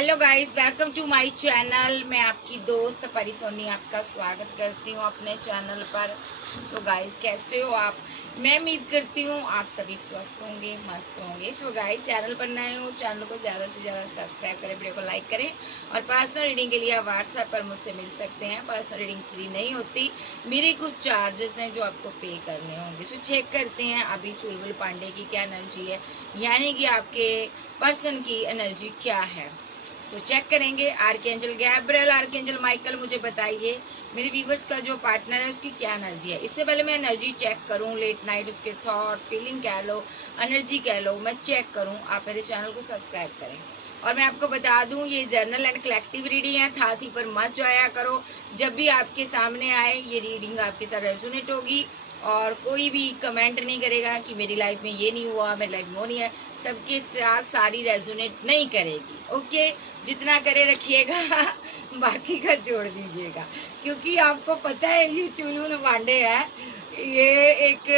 Hello guys, welcome to my channel. मैं आपकी दोस्त परिसोनी आपका स्वागत करती हूँ अपने चैनल पर। सो गाइस, कैसे हो आप? मैं उम्मीद करती हूँ आप सभी स्वस्थ होंगे, मस्त होंगे। सो गाइस, चैनल पर नए हो, चैनल को ज्यादा से ज्यादा सब्सक्राइब करें, वीडियो को लाइक करें। और पर्सनल रीडिंग के लिए आप व्हाट्सएप पर मुझसे मिल सकते हैं। पर्सनल रीडिंग फ्री नहीं होती, मेरे कुछ चार्जेस हैं जो आपको पे करने होंगे। सो चेक करते हैं अभी चुलबुल पांडे की क्या एनर्जी है, यानी कि आपके पर्सन की एनर्जी क्या है। तो चेक करेंगे। आर्कएंजल गैब्रियल, आर्कएंजल माइकल, मुझे बताइए मेरे व्यूवर्स का जो पार्टनर है उसकी क्या एनर्जी है। इससे पहले मैं एनर्जी चेक करूं, लेट नाइट उसके थॉट, फीलिंग कह लो, एनर्जी कह लो, मैं चेक करूं, आप मेरे चैनल को सब्सक्राइब करें। और मैं आपको बता दूं, ये जर्नल एंड कलेक्टिव रीडिंग है, थाथी पर मत जाया करो। जब भी आपके सामने आए ये रीडिंग आपके साथ रेजोनेट होगी। और कोई भी कमेंट नहीं करेगा कि मेरी लाइफ में ये नहीं हुआ, मेरी लाइफ में वो नहीं है। सबके साथ सारी रेजोनेट नहीं करेगी, ओके। जितना करे रखिएगा बाकी का छोड़ दीजिएगा, क्योंकि आपको पता है ये चुलबुल पांडे है, ये एक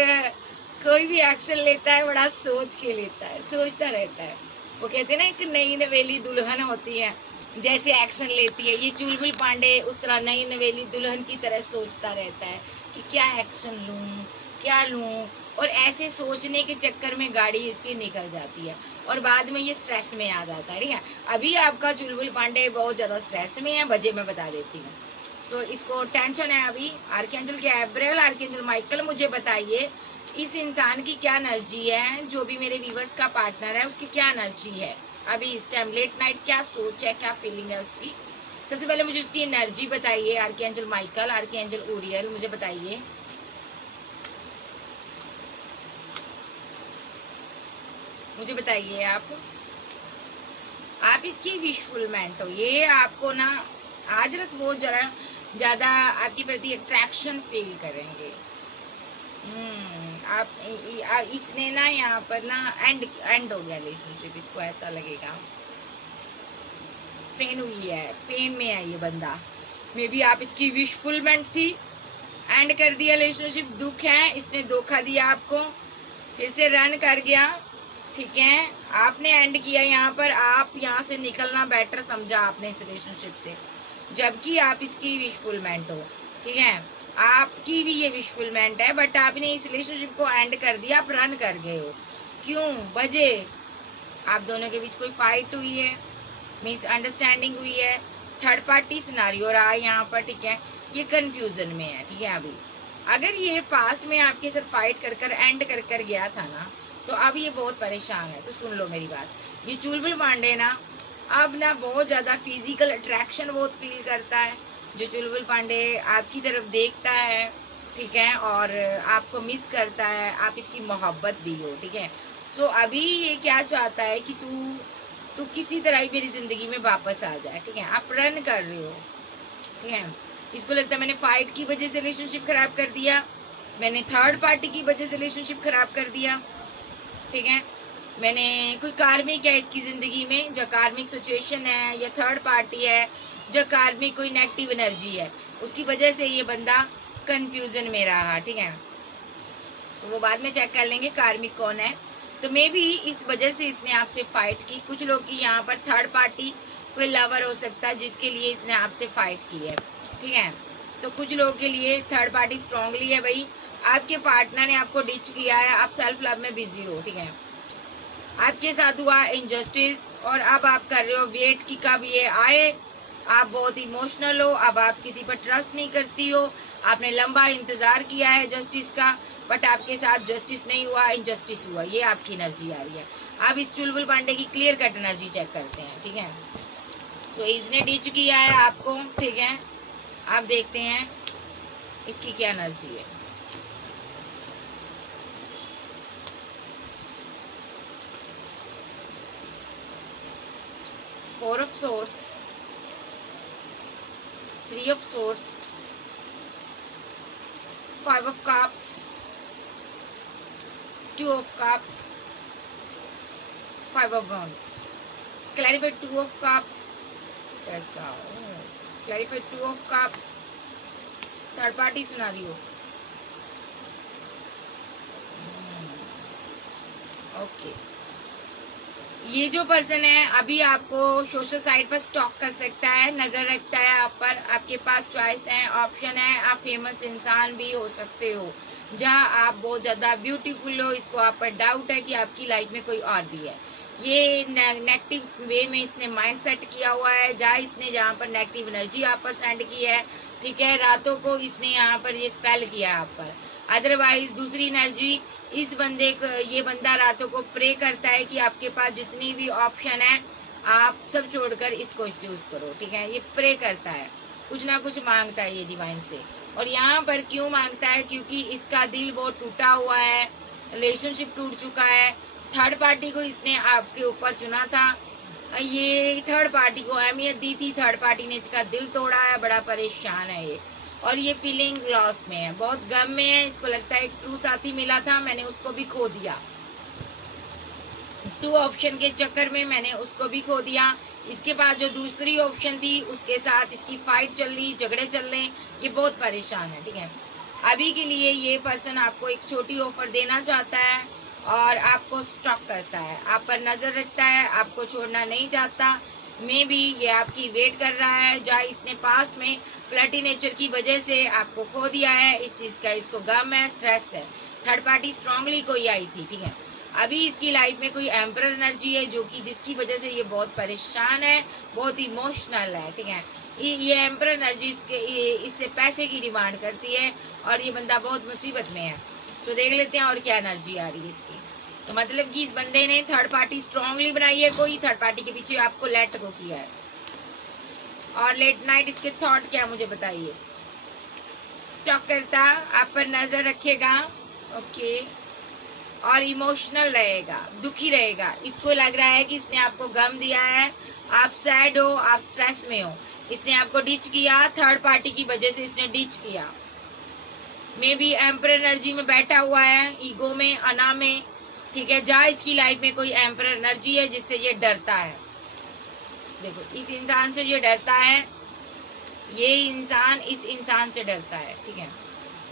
कोई भी एक्शन लेता है बड़ा सोच के लेता है, सोचता रहता है। वो कहते हैं ना, एक नई नवेली दुल्हन होती है, जैसे एक्शन लेती है, ये चुलबुल पांडे उस तरह नई नवेली दुल्हन की तरह सोचता रहता है कि क्या एक्शन लूं, क्या लूं। और ऐसे सोचने के चक्कर में गाड़ी इसकी निकल जाती है और बाद में ये स्ट्रेस में आ जाता है। ठीक है, अभी आपका चुलबुल पांडे बहुत ज्यादा स्ट्रेस में है, वजह मैं बता देती हूँ। सो इसको टेंशन है अभी। आर्कएंजल गैब्रियल, आर्कएंजल माइकल, मुझे बताइए इस इंसान की क्या एनर्जी है, जो भी मेरे व्यूवर्स का पार्टनर है उसकी क्या एनर्जी है अभी इस टाइम, लेट नाइट, क्या सोच है, क्या फीलिंग है उसकी। सबसे पहले मुझे उसकी एनर्जी बताइए। आर्कएंजल माइकल, आर्कएंजल ऊरियल, मुझे बताइए। मुझे बताइए आप इसकी विशफुलमेंट हो। ये आपको ना आज रात वो जरा ज्यादा आपके प्रति अट्रैक्शन फील करेंगे। आप इसने ना यहाँ पर ना एंड हो गया रिलेशनशिप, इसको ऐसा लगेगा। पेन हुई है, पेन में है ये बंदा। मे बी आप इसकी विशफुलमेंट थी, एंड कर दिया रिलेशनशिप, दुख है, इसने धोखा दिया आपको, फिर से रन कर गया। ठीक है, आपने एंड किया यहाँ पर, आप यहाँ से निकलना बेटर समझा आपने इस रिलेशनशिप से, जबकि आप इसकी विशफुलमेंट हो। ठीक है, आपकी भी ये विशफुलमेंट है, बट आपने इस रिलेशनशिप को एंड कर दिया, आप रन कर गए हो। क्यों? वजह आप दोनों के बीच कोई फाइट हुई है, मिसअंडरस्टैंडिंग हुई है, थर्ड पार्टी सिनारियो रहा है यहाँ पर। ठीक है, ये कंफ्यूजन में है। ठीक है, अभी अगर ये पास्ट में आपके साथ फाइट कर कर एंड कर कर गया था ना, तो अब ये बहुत परेशान है। तो सुन लो मेरी बात, ये चुलबुल पांडे ना अब ना बहुत ज्यादा फिजिकल अट्रैक्शन बहुत फील करता है। जो चुलबुल पांडे आपकी तरफ देखता है, ठीक है, और आपको मिस करता है, आप इसकी मोहब्बत भी हो। ठीक है, सो अभी ये क्या चाहता है कि तू किसी तरह ही मेरी जिंदगी में वापस आ जाए। ठीक है, आप रन कर रहे हो। ठीक है, इसको लगता है मैंने फाइट की वजह से रिलेशनशिप खराब कर दिया, मैंने थर्ड पार्टी की वजह से रिलेशनशिप खराब कर दिया। ठीक है, मैंने कोई कार्मिक है इसकी जिंदगी में, जो कार्मिक सिचुएशन है, या थर्ड पार्टी है, जो कार्मिक कोई नेगेटिव एनर्जी है, उसकी वजह से ये बंदा कंफ्यूजन में रहा। ठीक है, तो वो बाद में चेक कर लेंगे कार्मिक कौन है। तो मे बी इस वजह से इसने आपसे फाइट की। कुछ लोग की यहाँ पर थर्ड पार्टी कोई लवर हो सकता है जिसके लिए इसने आपसे फाइट की है। ठीक है, तो कुछ लोगों के लिए थर्ड पार्टी स्ट्रांगली है भाई, आपके पार्टनर ने आपको डिच किया है, आप सेल्फ लव में बिजी हो। ठीक है, आपके साथ हुआ इनजस्टिस और अब आप कर रहे हो वेट की कब ये आए। आप बहुत इमोशनल हो, अब आप किसी पर ट्रस्ट नहीं करती हो, आपने लंबा इंतजार किया है जस्टिस का, बट आपके साथ जस्टिस नहीं हुआ, इनजस्टिस हुआ। ये आपकी एनर्जी आ रही है। अब इस चुलबुल पांडे की क्लियर कट एनर्जी चेक करते हैं। ठीक है, सो इसने डिच किया है आपको। ठीक है, आप देखते हैं इसकी क्या एनर्जी है। Four of Swords, Three of Swords, Five of Cups, Two of Cups, Five of Wands. Clarify Two of Cups. कैसा? Clarify Two of Cups. Third party scenario. Okay. ये जो पर्सन है अभी आपको सोशल साइट पर stock कर सकता है, नजर रखता है आप पर। आपके पास चॉइस है, ऑप्शन है, आप फेमस इंसान भी हो सकते हो, जहाँ आप बहुत ज्यादा ब्यूटीफुल हो, इसको आप पर डाउट है कि आपकी लाइफ में कोई और भी है। ये नेगेटिव वे में इसने माइंड सेट किया हुआ है, जहाँ पर नेगेटिव एनर्जी आप पर सेंड की है, ठीक है। रातों को इसने यहाँ पर ये स्पेल किया है आप पर। अदरवाइज दूसरी एनर्जी, इस बंदे को, ये बंदा रातों को प्रे करता है कि आपके पास जितनी भी ऑप्शन है आप सब छोड़कर इसको चूज करो, ठीक है। ये प्रे करता है, कुछ ना कुछ मांगता है ये डिवाइन से। और यहाँ पर क्यों मांगता है? क्योंकि इसका दिल बहुत टूटा हुआ है, रिलेशनशिप टूट चुका है, थर्ड पार्टी को इसने आपके ऊपर चुना था, ये थर्ड पार्टी को अहमियत दी थी, थर्ड पार्टी ने इसका दिल तोड़ा है, बड़ा परेशान है ये। और ये फीलिंग लॉस में है, बहुत गम में है। इसको लगता है एक ट्रू साथी मिला था, मैंने उसको भी खो दिया, टू ऑप्शन के चक्कर में मैंने उसको भी खो दिया। इसके पास जो दूसरी ऑप्शन थी उसके साथ इसकी फाइट चल रही, झगड़े चल रहे, ये बहुत परेशान है, ठीक है। अभी के लिए ये पर्सन आपको एक छोटी ऑफर देना चाहता है और आपको स्टॉक करता है, आप पर नजर रखता है, आपको छोड़ना नहीं चाहता। मे बी ये आपकी वेट कर रहा है, जहाँ इसने पास्ट में फ्लर्टी नेचर की वजह से आपको खो दिया है, इस चीज का इसको गम है, स्ट्रेस है। थर्ड पार्टी स्ट्रांगली कोई आई थी, ठीक है। अभी इसकी लाइफ में कोई एम्परर एनर्जी है जो कि जिसकी वजह से ये बहुत परेशान है, बहुत इमोशनल है, ठीक है। ये एम्परर एनर्जी इससे पैसे की डिमांड करती है और ये बंदा बहुत मुसीबत में है। तो देख लेते हैं और क्या एनर्जी आ रही है इसकी। तो मतलब कि इस बंदे ने थर्ड पार्टी स्ट्रांगली बनाई है, कोई थर्ड पार्टी के पीछे आपको लेट गो किया है। और लेट नाइट इसके थॉट क्या मुझे बताइए। स्टॉक करता, आप पर नजर रखेगा, ओके, और इमोशनल रहेगा, दुखी रहेगा। इसको लग रहा है कि इसने आपको गम दिया है, आप सैड हो, आप स्ट्रेस में हो, इसने आपको डिच किया, थर्ड पार्टी की वजह से इसने डिच किया। मे बी एम्पर एनर्जी में बैठा हुआ है, ईगो में, अना में, ठीक है। जहाँ इसकी लाइफ में कोई एम्पर एनर्जी है जिससे ये डरता है। देखो, इस इंसान से ये डरता है, ये इंसान इस इंसान से डरता है, ठीक है।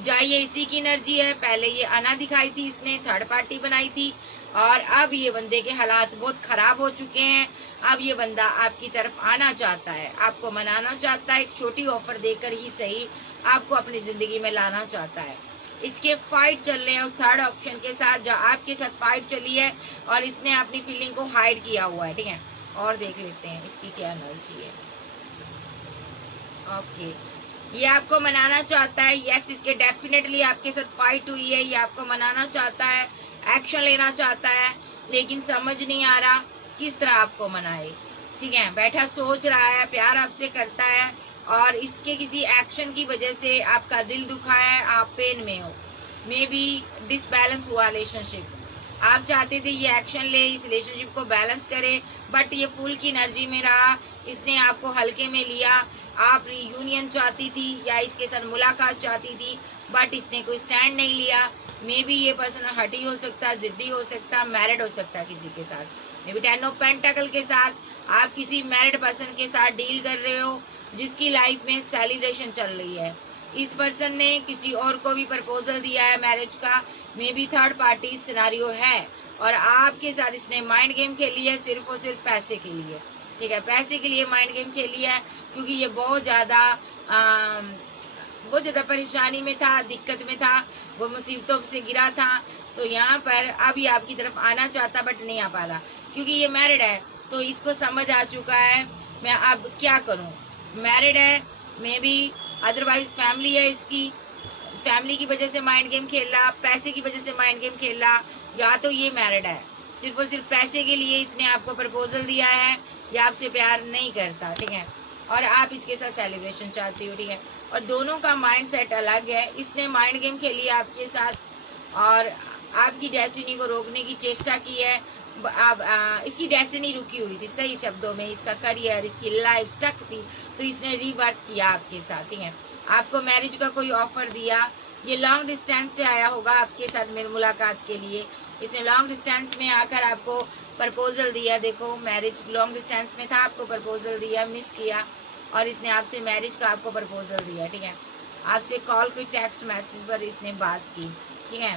जहाँ ये इसी की एनर्जी है, पहले ये अना दिखाई थी, इसने थर्ड पार्टी बनाई थी, और अब ये बंदे के हालात बहुत खराब हो चुके हैं। अब ये बंदा आपकी तरफ आना चाहता है, आपको मनाना चाहता है, एक छोटी ऑफर देकर ही सही आपको अपनी जिंदगी में लाना चाहता है। इसके फाइट चल रहे हैं उस थर्ड ऑप्शन के साथ, जहाँ आपके साथ फाइट चली है और इसने अपनी फीलिंग को हाइड किया हुआ है, ठीक है। और देख लेते हैं इसकी क्या एनर्जी है। ओके, ये आपको मनाना चाहता है, यस, इसके डेफिनेटली आपके साथ फाइट हुई है, ये आपको मनाना चाहता है, एक्शन लेना चाहता है, लेकिन समझ नहीं आ रहा किस तरह आपको मनाए, ठीक है। बैठा सोच रहा है, प्यार आपसे करता है और इसके किसी एक्शन की वजह से आपका दिल दुखा है, आप पेन में हो, मे बी डिसबैलेंस हुआ रिलेशनशिप। आप चाहते थे ये एक्शन ले, इस रिलेशनशिप को बैलेंस करे, बट ये फुल की एनर्जी में रहा, इसने आपको हल्के में लिया। आप रियूनियन चाहती थी या इसके साथ मुलाकात चाहती थी, बट इसने कोई स्टैंड नहीं लिया। मे बी ये पर्सन हटी हो सकता, जिद्दी हो सकता, मैरिड हो सकता किसी के साथ। मे बी 10 ऑफ पेंटाकल के साथ आप किसी मैरिड पर्सन के साथ डील कर रहे हो जिसकी लाइफ में सेलिब्रेशन चल रही है। इस पर्सन ने किसी और को भी प्रपोजल दिया है मैरिज का, may be third party scenario है, और आपके साथ इसने माइंड गेम खेली है सिर्फ और सिर्फ पैसे के लिए, ठीक है। पैसे के लिए माइंड गेम खेली है, क्योंकि ये बहुत ज्यादा परेशानी में था, दिक्कत में था, वो मुसीबतों से गिरा था। तो यहाँ पर अभी आपकी तरफ आना चाहता बट नहीं आ पा रहा, क्योंकि ये मैरिड है। तो इसको समझ आ चुका है मैं अब क्या करूँ। मैरिड है, मे बी अदरवाइज फैमिली है, इसकी फैमिली की वजह से माइंड गेम खेल रहा, पैसे की वजह से माइंड गेम खेल रहा, या तो ये मैरिड है, सिर्फ और सिर्फ पैसे के लिए इसने आपको प्रपोजल दिया है, या आपसे प्यार नहीं करता, ठीक है। और आप इसके साथ सेलिब्रेशन चाहती हो, ठीक है। और दोनों का माइंड सेट अलग है, इसने माइंड गेम खेली है आपके साथ और आपकी डेस्टिनी को रोकने की चेष्टा की है। इसकी डेस्टिनी रुकी हुई थी, सही शब्दों में इसका करियर, इसकी लाइफ स्टक थी, तो इसने रिवर्ट किया आपके साथ, ठीक है। आपको मैरिज का कोई ऑफर दिया, ये लॉन्ग डिस्टेंस से आया होगा आपके साथ मेरी मुलाकात के लिए। इसने लॉन्ग डिस्टेंस में आकर आपको प्रपोजल दिया, देखो मैरिज लॉन्ग डिस्टेंस में था, आपको प्रपोजल दिया, मिस किया, और इसने आपसे मैरिज का आपको प्रपोजल दिया, ठीक है। आपसे कॉल की, टेक्स्ट मैसेज पर इसने बात की, ठीक है।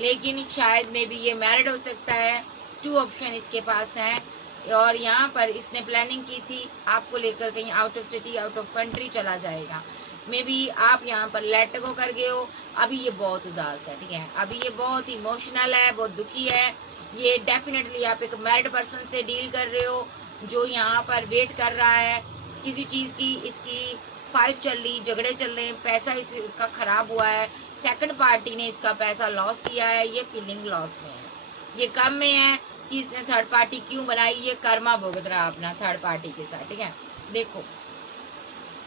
लेकिन शायद में भी ये मैरिड हो सकता है, 2 ऑप्शन इसके पास हैं। और यहाँ पर इसने प्लानिंग की थी आपको लेकर कहीं out of city, out of country चला जाएगा। मे बी आप यहाँ पर लेट गो कर गए हो। अभी ये बहुत उदास है, ठीक है, अभी ये बहुत इमोशनल है, बहुत दुखी है। ये डेफिनेटली आप एक मैरिड पर्सन से डील कर रहे हो जो यहाँ पर वेट कर रहा है किसी चीज की। इसकी फाइट चल रही, झगड़े चल रहे हैं, पैसा इसका खराब हुआ है, सेकंड पार्टी ने इसका पैसा लॉस किया है, ये फीलिंग लॉस में है, ये कम में है कि इसने थर्ड पार्टी क्यों बनाई। ये कर्मा भुगत रहा अपना थर्ड पार्टी के साथ, ठीक है, देखो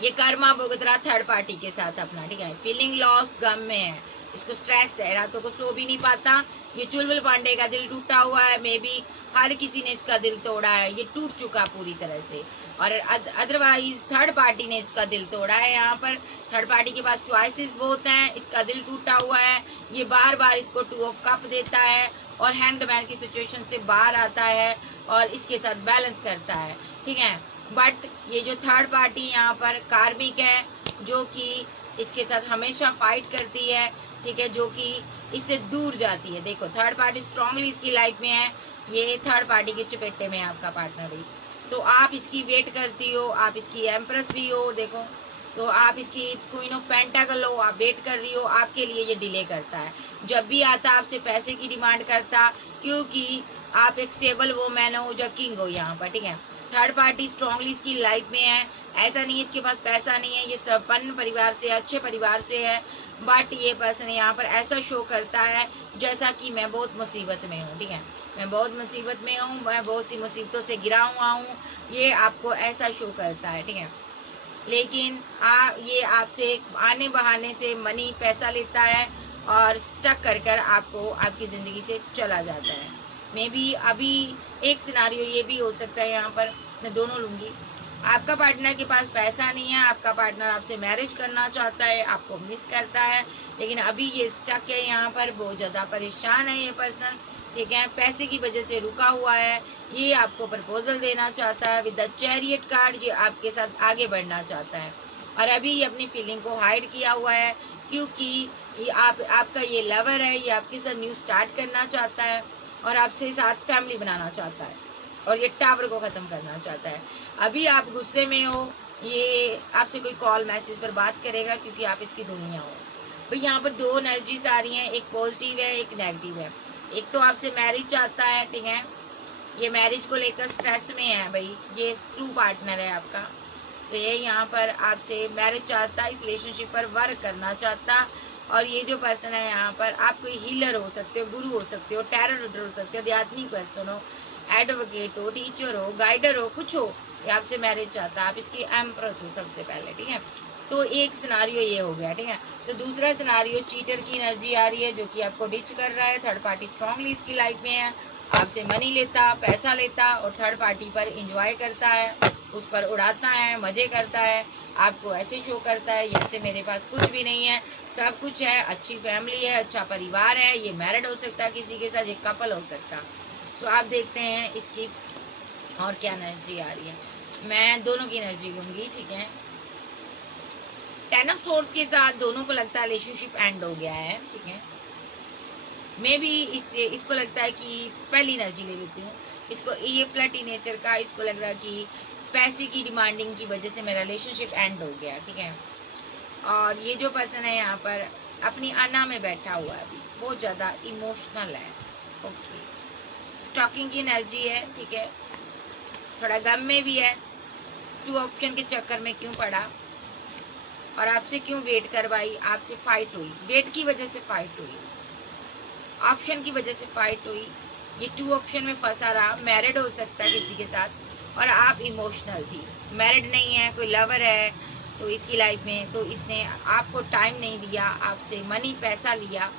ये कर्मा भुगत रहा थर्ड पार्टी के साथ अपना, ठीक है, फीलिंग लॉस, गम में है, इसको स्ट्रेस है, रातों को सो भी नहीं पाता। ये चुलबुल पांडे का दिल टूटा हुआ है, मे बी हर किसी ने इसका दिल तोड़ा है, ये टूट चुका पूरी तरह से। और अदरवाइज थर्ड पार्टी ने इसका दिल तोड़ा है। यहाँ पर थर्ड पार्टी के पास चॉइसेस बहुत हैं, इसका दिल टूटा हुआ है, ये बार बार इसको 2 ऑफ कप देता है और हैंगमैन की सिचुएशन से बाहर आता है और इसके साथ बैलेंस करता है, ठीक है। बट ये जो थर्ड पार्टी यहाँ पर कार्मिक है, जो कि इसके साथ हमेशा फाइट करती है, ठीक है, जो कि इससे दूर जाती है। देखो थर्ड पार्टी स्ट्रांगली इसकी लाइफ में है, ये थर्ड पार्टी के चपेटे में है आपका पार्टनर भाई। तो आप इसकी वेट करती हो, आप इसकी एम्प्रेस भी हो, देखो तो आप इसकी क्वीन ऑफ पेंटाकल हो, आप वेट कर रही हो, आपके लिए ये डिले करता है। जब भी आता आपसे पैसे की डिमांड करता, क्योंकि आप एक स्टेबल वोमैन हो या किंग हो यहाँ पर, ठीक है। थर्ड पार्टी स्ट्रांगली इसकी लाइफ में है, ऐसा नहीं है इसके पास पैसा नहीं है, ये संपन्न परिवार से, अच्छे परिवार से है। बट ये पर्सन यहाँ पर ऐसा शो करता है जैसा कि मैं बहुत मुसीबत में हूँ, ठीक है, मैं बहुत मुसीबत में हूँ, मैं बहुत सी मुसीबतों से गिरा हुआ हूँ, ये आपको ऐसा शो करता है, ठीक है। लेकिन ये आपसे आने बहाने से मनी, पैसा लेता है और स्टक कर आपको आपकी जिंदगी से चला जाता है। मे बी अभी एक सिनारियो ये भी हो सकता है, यहाँ पर मैं दोनों लूंगी। आपका पार्टनर के पास पैसा नहीं है, आपका पार्टनर आपसे मैरिज करना चाहता है, आपको मिस करता है, लेकिन अभी ये स्टक है यहाँ पर, बहुत ज्यादा परेशान है ये पर्सन, ठीक है, पैसे की वजह से रुका हुआ है। ये आपको प्रपोजल देना चाहता है विद द चैरियट कार्ड, ये आपके साथ आगे बढ़ना चाहता है और अभी ये अपनी फीलिंग को हाइड किया हुआ है, क्योंकि ये आपका ये लवर है, ये आपके साथ न्यू स्टार्ट करना चाहता है और आपसे साथ फैमिली बनाना चाहता है और ये टावर को खत्म करना चाहता है। अभी आप गुस्से में हो, ये आपसे कोई कॉल मैसेज पर बात करेगा क्योंकि आप इसकी दुनिया हो भाई। यहाँ पर 2 एनर्जीज आ रही हैं, एक पॉजिटिव है, एक नेगेटिव है। एक तो आपसे मैरिज चाहता है, ठीक है, ये मैरिज को लेकर स्ट्रेस में है भाई, ये ट्रू पार्टनर है आपका, तो ये यहाँ पर आपसे मैरिज चाहता, इस रिलेशनशिप पर वर्क करना चाहता। और ये जो पर्सन है यहाँ पर, आप कोई हीलर हो सकते हो, गुरु हो सकते हो, टैरो रीडर हो सकते हो, आध्यात्मिक पर्सन हो, एडवोकेट हो, टीचर हो, गाइडर हो, कुछ हो, ये आपसे मैरिज चाहता है, आप इसकी एम्प्रेस हो सबसे पहले, ठीक है। तो एक सिनारियो ये हो गया, ठीक है। तो दूसरा सिनारियो चीटर की एनर्जी आ रही है जो कि आपको डिच कर रहा है। थर्ड पार्टी स्ट्रांगली इसकी लाइफ में है, आपसे मनी लेता, पैसा लेता और थर्ड पार्टी पर एंजॉय करता है, उस पर उड़ाता है, मजे करता है, आपको ऐसे शो करता है जैसे मेरे पास कुछ भी नहीं है, सब कुछ है, अच्छी फैमिली है, अच्छा परिवार है, ये मैरिड हो सकता है किसी के साथ, ये कपल हो सकता। सो आप देखते हैं इसकी और क्या एनर्जी आ रही है। मैं दोनों की एनर्जी लूंगी, ठीक है। 10 ऑफ सोर्ड्स के साथ दोनों को लगता है रिलेशनशिप एंड हो गया है, ठीक है। मे भी इसको लगता है कि पहली एनर्जी ले लेती हूँ, इसको ये फ्लर्टी नेचर का, इसको लग रहा है कि पैसे की डिमांडिंग की वजह से मेरा रिलेशनशिप एंड हो गया, ठीक है। और ये जो पर्सन है यहाँ पर अपनी आना में बैठा हुआ है, अभी बहुत ज्यादा इमोशनल है, ओके। स्टॉकिंग की एनर्जी है, ठीक है, थोड़ा गम में भी है, 2 ऑप्शन के चक्कर में क्यों पड़ा और आपसे क्यों वेट करवाई, आपसे फाइट हुई, वेट की वजह से फाइट हुई, ऑप्शन की वजह से फाइट हुई, ये 2 ऑप्शन में फंसा रहा। मैरिड हो सकता है किसी के साथ और आप इमोशनल थी, मैरिड नहीं है, कोई लवर है तो इसकी लाइफ में, तो इसने आपको टाइम नहीं दिया, आपसे मनी पैसा लिया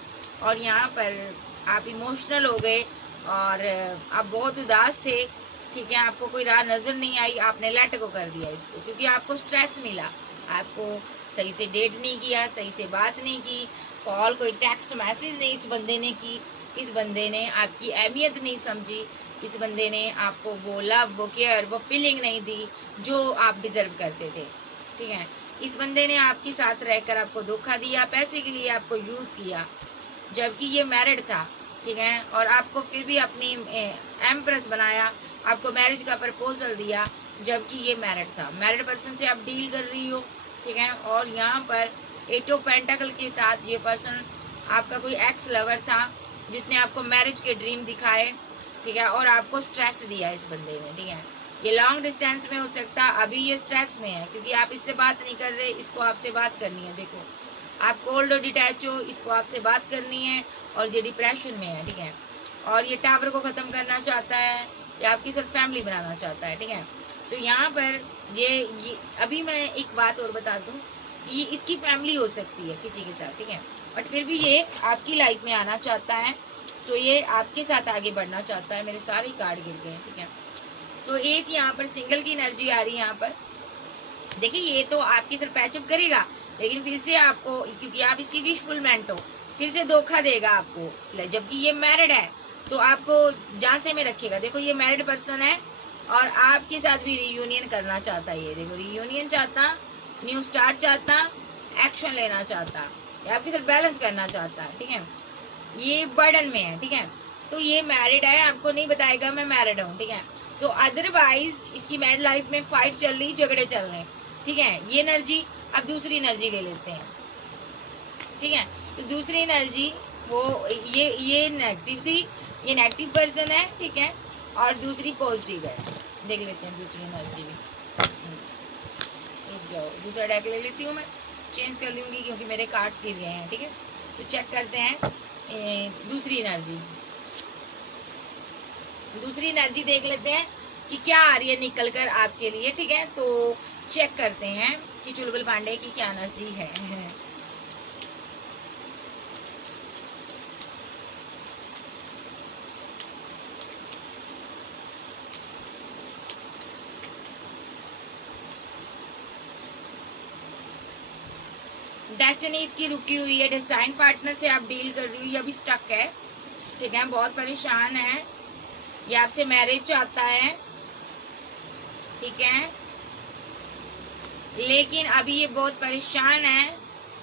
और यहाँ पर आप इमोशनल हो गए और आप बहुत उदास थे, ठीक है, आपको कोई राह नजर नहीं आई, आपने लेट गो कर दिया इसको क्योंकि आपको स्ट्रेस मिला, आपको सही से डेट नहीं किया, सही से बात नहीं की, कॉल कोई टेक्स्ट मैसेज नहीं इस बंदे ने की, इस बंदे ने आपकी अहमियत नहीं समझी, इस बंदे ने आपको वो लव, वो केयर, वो फीलिंग नहीं दी जो आप डिजर्व करते थे, ठीक है। इस बंदे ने आपके साथ रहकर आपको धोखा दिया, पैसे के लिए आपको यूज किया, जबकि ये मैरिड था, ठीक है, और आपको फिर भी अपनी एम्प्रेस बनाया, आपको मैरिज का प्रपोजल दिया, जबकि ये मैरिड था। मैरिड पर्सन से आप डील कर रही हो, ठीक है। और यहाँ पर 8 ऑफ पेंटाकल के साथ ये पर्सन आपका कोई एक्स लवर था जिसने आपको मैरिज के ड्रीम दिखाए, ठीक है, और आपको स्ट्रेस दिया इस बंदे ने, ठीक है। ये लॉन्ग डिस्टेंस में हो सकता, अभी ये स्ट्रेस में है क्योंकि आप इससे बात नहीं कर रहे, इसको आपसे बात करनी है। देखो, आप कोल्ड और डिटैच हो, इसको आपसे बात करनी है, और ये डिप्रेशन में है, ठीक है। और ये टावर को खत्म करना चाहता है, या आपकी साथ फैमिली बनाना चाहता है, ठीक है। तो यहाँ पर ये अभी मैं एक बात और बता दूं, ये इसकी फैमिली हो सकती है किसी के साथ, ठीक है, बट फिर भी ये आपकी लाइफ में आना चाहता है। सो ये आपके साथ आगे बढ़ना चाहता है। मेरे सारे कार्ड गिर गए, ठीक है। सो एक यहाँ पर सिंगल की एनर्जी आ रही है। यहाँ पर देखिए, ये तो आपकी सिर्फ पैचअप करेगा, लेकिन फिर से आपको, क्योंकि आप इसकी विशफुलमेंट हो, फिर से धोखा देगा आपको। जबकि ये मैरिड है तो आपको जांचे में रखेगा। देखो, ये मैरिड पर्सन है और आपके साथ भी रियूनियन करना चाहता है। ये देखो, रियूनियन चाहता, न्यू स्टार्ट चाहता, एक्शन लेना चाहता, या आपके साथ बैलेंस करना चाहता है, ठीक है। ये बर्डन में है, ठीक है। तो ये मैरिड है, आपको नहीं बताएगा मैं मैरिड हूँ, ठीक है। तो अदरवाइज इसकी मैरिड लाइफ में फाइट चल रही, झगड़े चल रहे हैं, ठीक है। ये एनर्जी, अब दूसरी एनर्जी ले लेते हैं, ठीक है। तो दूसरी एनर्जी वो ये नेगेटिव थी, ये नेगेटिव पर्सन है, ठीक है, और दूसरी पॉजिटिव है। देख लेते हैं दूसरी एनर्जी भी। रुक जाओ, दूसरा डेक ले लेती हूँ, मैं चेंज कर लूंगी क्योंकि मेरे कार्ड्स गिर गए हैं, ठीक है। तो चेक करते हैं दूसरी एनर्जी। दूसरी एनर्जी देख लेते हैं कि क्या आ रही है निकल कर आपके लिए, ठीक है। तो चेक करते हैं कि चुलबुल पांडे की क्या एनर्जी है। डेस्टिनी इसकी रुकी हुई है, डेस्टाइन पार्टनर से आप डील कर रही हो, ये अभी स्टक है, ठीक है, बहुत परेशान है, ये आपसे मैरिज चाहता है, ठीक है, लेकिन अभी ये बहुत परेशान है,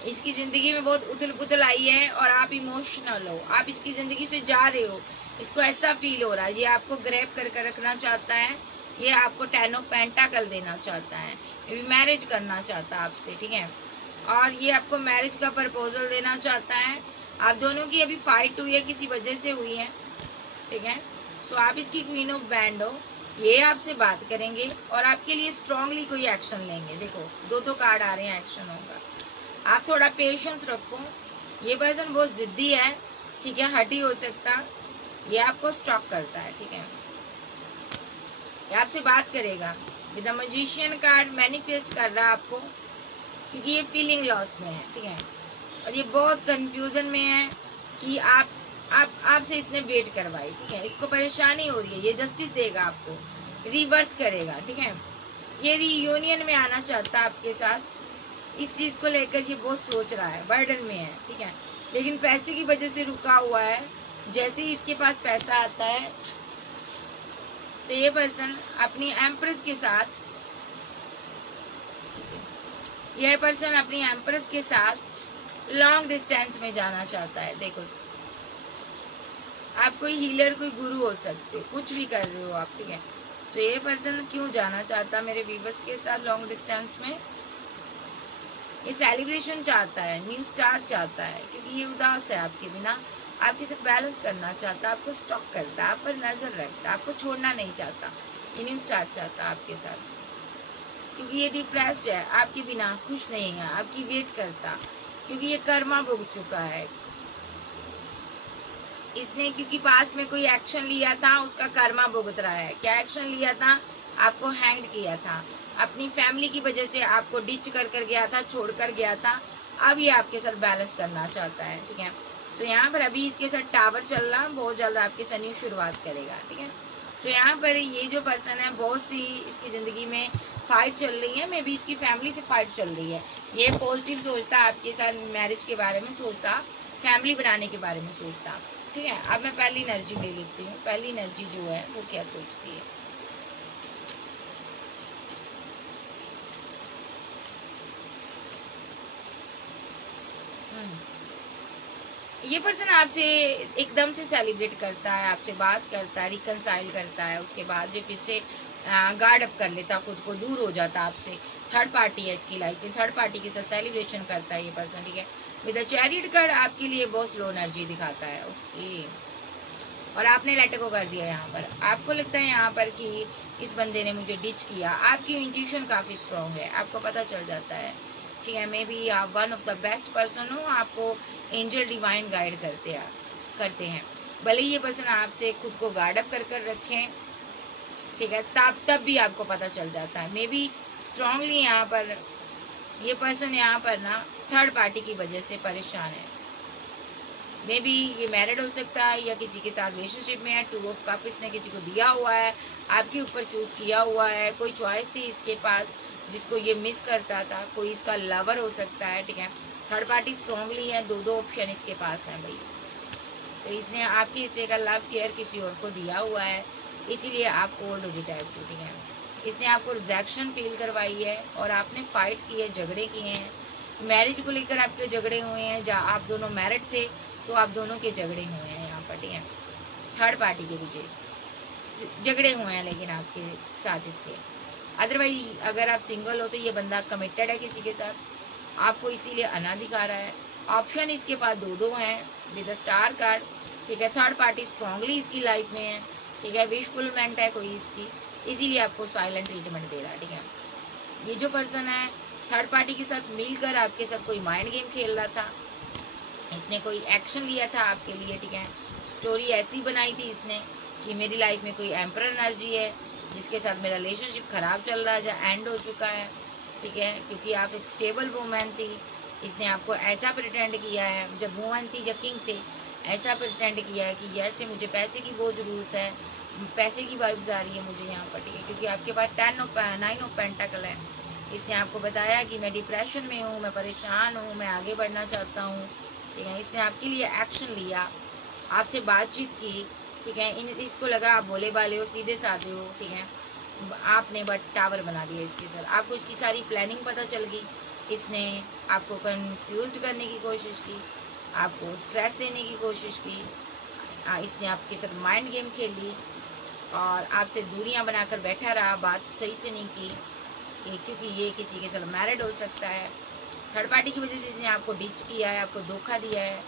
इसकी जिंदगी में बहुत उथल पुथल आई है और आप इमोशनल हो, आप इसकी जिंदगी से जा रहे हो, इसको ऐसा फील हो रहा है, ये आपको ग्रैब कर रखना चाहता है, ये आपको 10 ऑफ पेंटाकल देना चाहता है, ये भी मैरिज करना चाहता है आपसे, ठीक है, और ये आपको मैरिज का प्रपोजल देना चाहता है। आप दोनों की अभी फाइट हुई है, किसी वजह से हुई है, ठीक है। सो आप इसकी क्वीन ऑफ बैंड हो, ये आपसे बात करेंगे और आपके लिए स्ट्रांगली कोई एक्शन लेंगे। देखो, दो कार्ड आ रहे हैं, एक्शन होगा। आप थोड़ा पेशेंस रखो, ये पर्सन बहुत जिद्दी है, ठीक है, हटी हो सकता, ये आपको स्टॉक करता है, ठीक है, ये आपसे बात करेगा। With the magician card manifest कर रहा है आपको, क्योंकि ये फीलिंग लॉस में है, ठीक है, और ये बहुत कंफ्यूजन में है कि आपसे इसने वेट करवाई, ठीक है, इसको परेशानी हो रही है, ये जस्टिस देगा आपको, रिवर्थ करेगा, ठीक है, ये रियूनियन में आना चाहता है आपके साथ, इस चीज को लेकर ये बहुत सोच रहा है, बर्डन में है, ठीक है, लेकिन पैसे की वजह से रुका हुआ है। जैसे ही इसके पास पैसा आता है तो ये पर्सन अपनी एम्प्रेस के साथ, यह पर्सन अपनी एम्प्रेस के साथ लॉन्ग डिस्टेंस में जाना चाहता है। देखो, आप कोई हीलर, कोई गुरु हो सकते, कुछ भी कर रहे हो आप, ठीक है। तो ये पर्सन क्यों जाना चाहता है मेरे व्यूअर्स के साथ लॉन्ग डिस्टेंस में? ये सेलिब्रेशन चाहता है, न्यू स्टार्ट चाहता है, क्योंकि ये उदास है आपके बिना, आपके साथ बैलेंस करना चाहता है, आपको स्टॉक करता है, आप पर नजर रखता है, आपको छोड़ना नहीं चाहता, ये न्यू स्टार्ट चाहता है आपके साथ, क्योंकि ये डिप्रेस्ड है, आपके बिना खुश नहीं है, आपकी वेट करता, क्योंकि ये कर्मा भुग चुका है इसने, क्योंकि पास्ट में कोई एक्शन लिया था, उसका कर्मा भुगत रहा है। क्या एक्शन लिया था? आपको हैंग किया था, अपनी फैमिली की वजह से आपको डिच कर गया था, छोड़ कर गया था, अब ये आपके साथ बैलेंस करना चाहता है, ठीक है। तो यहाँ पर अभी इसके साथ टावर चल रहा, बहुत जल्द आपके साथ न्यू शुरुआत करेगा, ठीक है। तो यहाँ पर ये जो पर्सन है, बहुत सी इसकी जिंदगी में फाइट चल रही है, मे बी इसकी फैमिली से फाइट चल रही है, ये पॉजिटिव सोचता, आपके साथ मैरिज के बारे में सोचता, फैमिली बनाने के बारे में सोचता, ठीक है। अब मैं पहली एनर्जी ले लेती हूँ, पहली एनर्जी जो है वो क्या सोचती है। ये पर्सन आपसे एकदम से सेलिब्रेट करता है, आपसे बात करता है, रिकनसाइल करता है, उसके बाद ये फिर से गार्ड अप कर लेता, खुद को दूर हो जाता आपसे। थर्ड पार्टी है इसकी लाइफ में, थर्ड पार्टी के साथ सेलिब्रेशन करता है ये पर्सन, ठीक है। विद द चैरियट कार्ड आपके लिए बहुत स्लो एनर्जी दिखाता है, ओके। और आपने लेट गो कर दिया यहाँ पर। आपको लगता है यहाँ पर कि इस बंदे ने मुझे डिच किया। आपकी इंट्यूशन काफी स्ट्रांग है, आपको पता चल जाता है, ठीक है। मे बी आप one of the best person हो, आपको एंजल डिवाइन गाइड करते हैं। भले ये पर्सन आपसे खुद को गार्ड अप कर रखें, ठीक है, तब भी आपको पता चल जाता है। मे बी स्ट्रांगली यहाँ पर ये पर्सन यहाँ पर ना थर्ड पार्टी की वजह से परेशान है। मे बी ये मैरिड हो सकता है या किसी के साथ रिलेशनशिप में है। 2 ऑफ कप इसने किसी को दिया हुआ है, आपके ऊपर चूज किया हुआ है। कोई चॉइस थी इसके पास जिसको ये मिस करता था, कोई इसका लवर हो सकता है, ठीक है। थर्ड पार्टी स्ट्रांगली है, 2 ऑप्शन इसके पास है भाई। तो इसने आपके हिस्से का लव केयर किसी और को दिया हुआ है, इसीलिए आप कोल्ड डिटैच हो, ठीक है। इसने आपको रिजेक्शन फील करवाई है और आपने फाइट की है, झगड़े किए हैं। मैरिज को लेकर आपके झगड़े हुए हैं, जहाँ आप दोनों मैरिड थे तो आप दोनों के झगड़े हुए हैं यहाँ पर, ठीक है। थर्ड पार्टी के पीछे झगड़े हुए हैं लेकिन आपके साथ इसके। अदरवाइज अगर आप सिंगल हो तो ये बंदा कमिटेड है किसी के साथ, आपको इसीलिए अना दिखा रहा है। ऑप्शन इसके पास 2 हैं विद स्टार कार्ड, ठीक है। थर्ड पार्टी स्ट्रांगली इसकी लाइफ में है, ठीक है। विशफुलमेंट है कोई इसकी, इसीलिए आपको साइलेंट ट्रीटमेंट दे रहा है, ठीक है। ये जो पर्सन है थर्ड पार्टी के साथ मिलकर आपके साथ कोई माइंड गेम खेल रहा था, इसने कोई एक्शन लिया था आपके लिए, ठीक है। स्टोरी ऐसी बनाई थी इसने कि मेरी लाइफ में कोई एम्परर एनर्जी है जिसके साथ मेरा रिलेशनशिप खराब चल रहा है, या एंड हो चुका है, ठीक है। क्योंकि आप एक स्टेबल वुमन थी, इसने आपको ऐसा प्रिटेंड किया है, जब वुमन थी या किंग थे, ऐसा प्रिटेंड किया है कि यह मुझे पैसे की बहुत ज़रूरत है, पैसे की वाइब्स आ रही है मुझे यहाँ पर, ठीक है। क्योंकि आपके पास 9 ऑफ पेंटाकल है। इसने आपको बताया कि मैं डिप्रेशन में हूँ, मैं परेशान हूँ, मैं आगे बढ़ना चाहता हूँ, ठीक है। इसने आपके लिए एक्शन लिया, आपसे बातचीत की, ठीक है। इसको लगा आप भोले भाले हो, सीधे साधे हो, ठीक है। आपने बट टावर बना दिया इसके साथ। आपको इसकी सारी प्लानिंग पता चल गई। इसने आपको कंफ्यूज करने की कोशिश की, आपको स्ट्रेस देने की कोशिश की, इसने आपके साथ माइंड गेम खेल ली और आपसे दूरियां बनाकर बैठा रहा, बात सही से नहीं की, क्योंकि ये किसी के साथ मैरिड हो सकता है। थर्ड पार्टी की वजह से इसने आपको डिच किया है, आपको धोखा दिया है,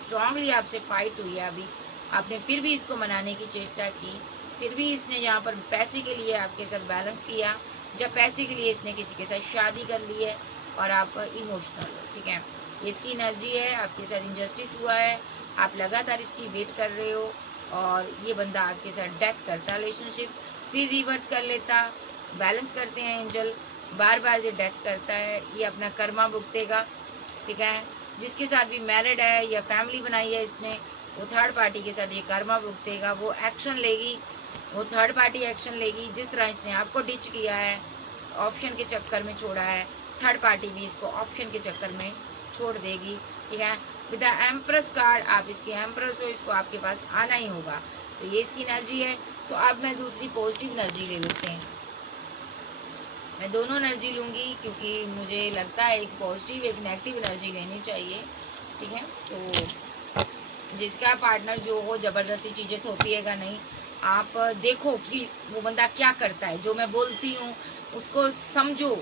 स्ट्रांगली आपसे फाइट हुई है। अभी आपने फिर भी इसको मनाने की चेष्टा की, फिर भी इसने यहाँ पर पैसे के लिए आपके साथ बैलेंस किया, जब पैसे के लिए इसने किसी के साथ शादी कर ली है और आप इमोशनल हो, ठीक है। ये इसकी एनर्जी है, आपके साथ इंजस्टिस हुआ है, आप लगातार इसकी वेट कर रहे हो और ये बंदा आपके साथ डेथ करता रिलेशनशिप, फिर रिवर्स कर लेता। बैलेंस करते हैं एंजल, बार बार जो डेथ करता है ये अपना कर्मा भुगतेगा, ठीक है। जिसके साथ भी मैरिड है या फैमिली बनाई है इसने, वो थर्ड पार्टी के साथ ये कर्मा भुगतेगा, वो एक्शन लेगी, वो थर्ड पार्टी एक्शन लेगी। जिस तरह इसने आपको डिच किया है, ऑप्शन के चक्कर में छोड़ा है, थर्ड पार्टी भी इसको ऑप्शन के चक्कर में छोड़ देगी, ठीक है। विद द एम्प्रेस कार्ड, आप इसकी एम्प्रेस हो, इसको आपके पास आना ही होगा। तो ये इसकी एनर्जी है। तो अब मैं दूसरी पॉजिटिव एनर्जी ले लेते हैं। मैं दोनों एनर्जी लूंगी क्योंकि मुझे लगता है एक पॉजिटिव एक नेगेटिव एनर्जी लेनी चाहिए, ठीक है। तो जिसका पार्टनर जो हो जबरदस्ती चीजें थोपिएगा नहीं। आप देखो कि वो बंदा क्या करता है, जो मैं बोलती हूँ उसको समझो।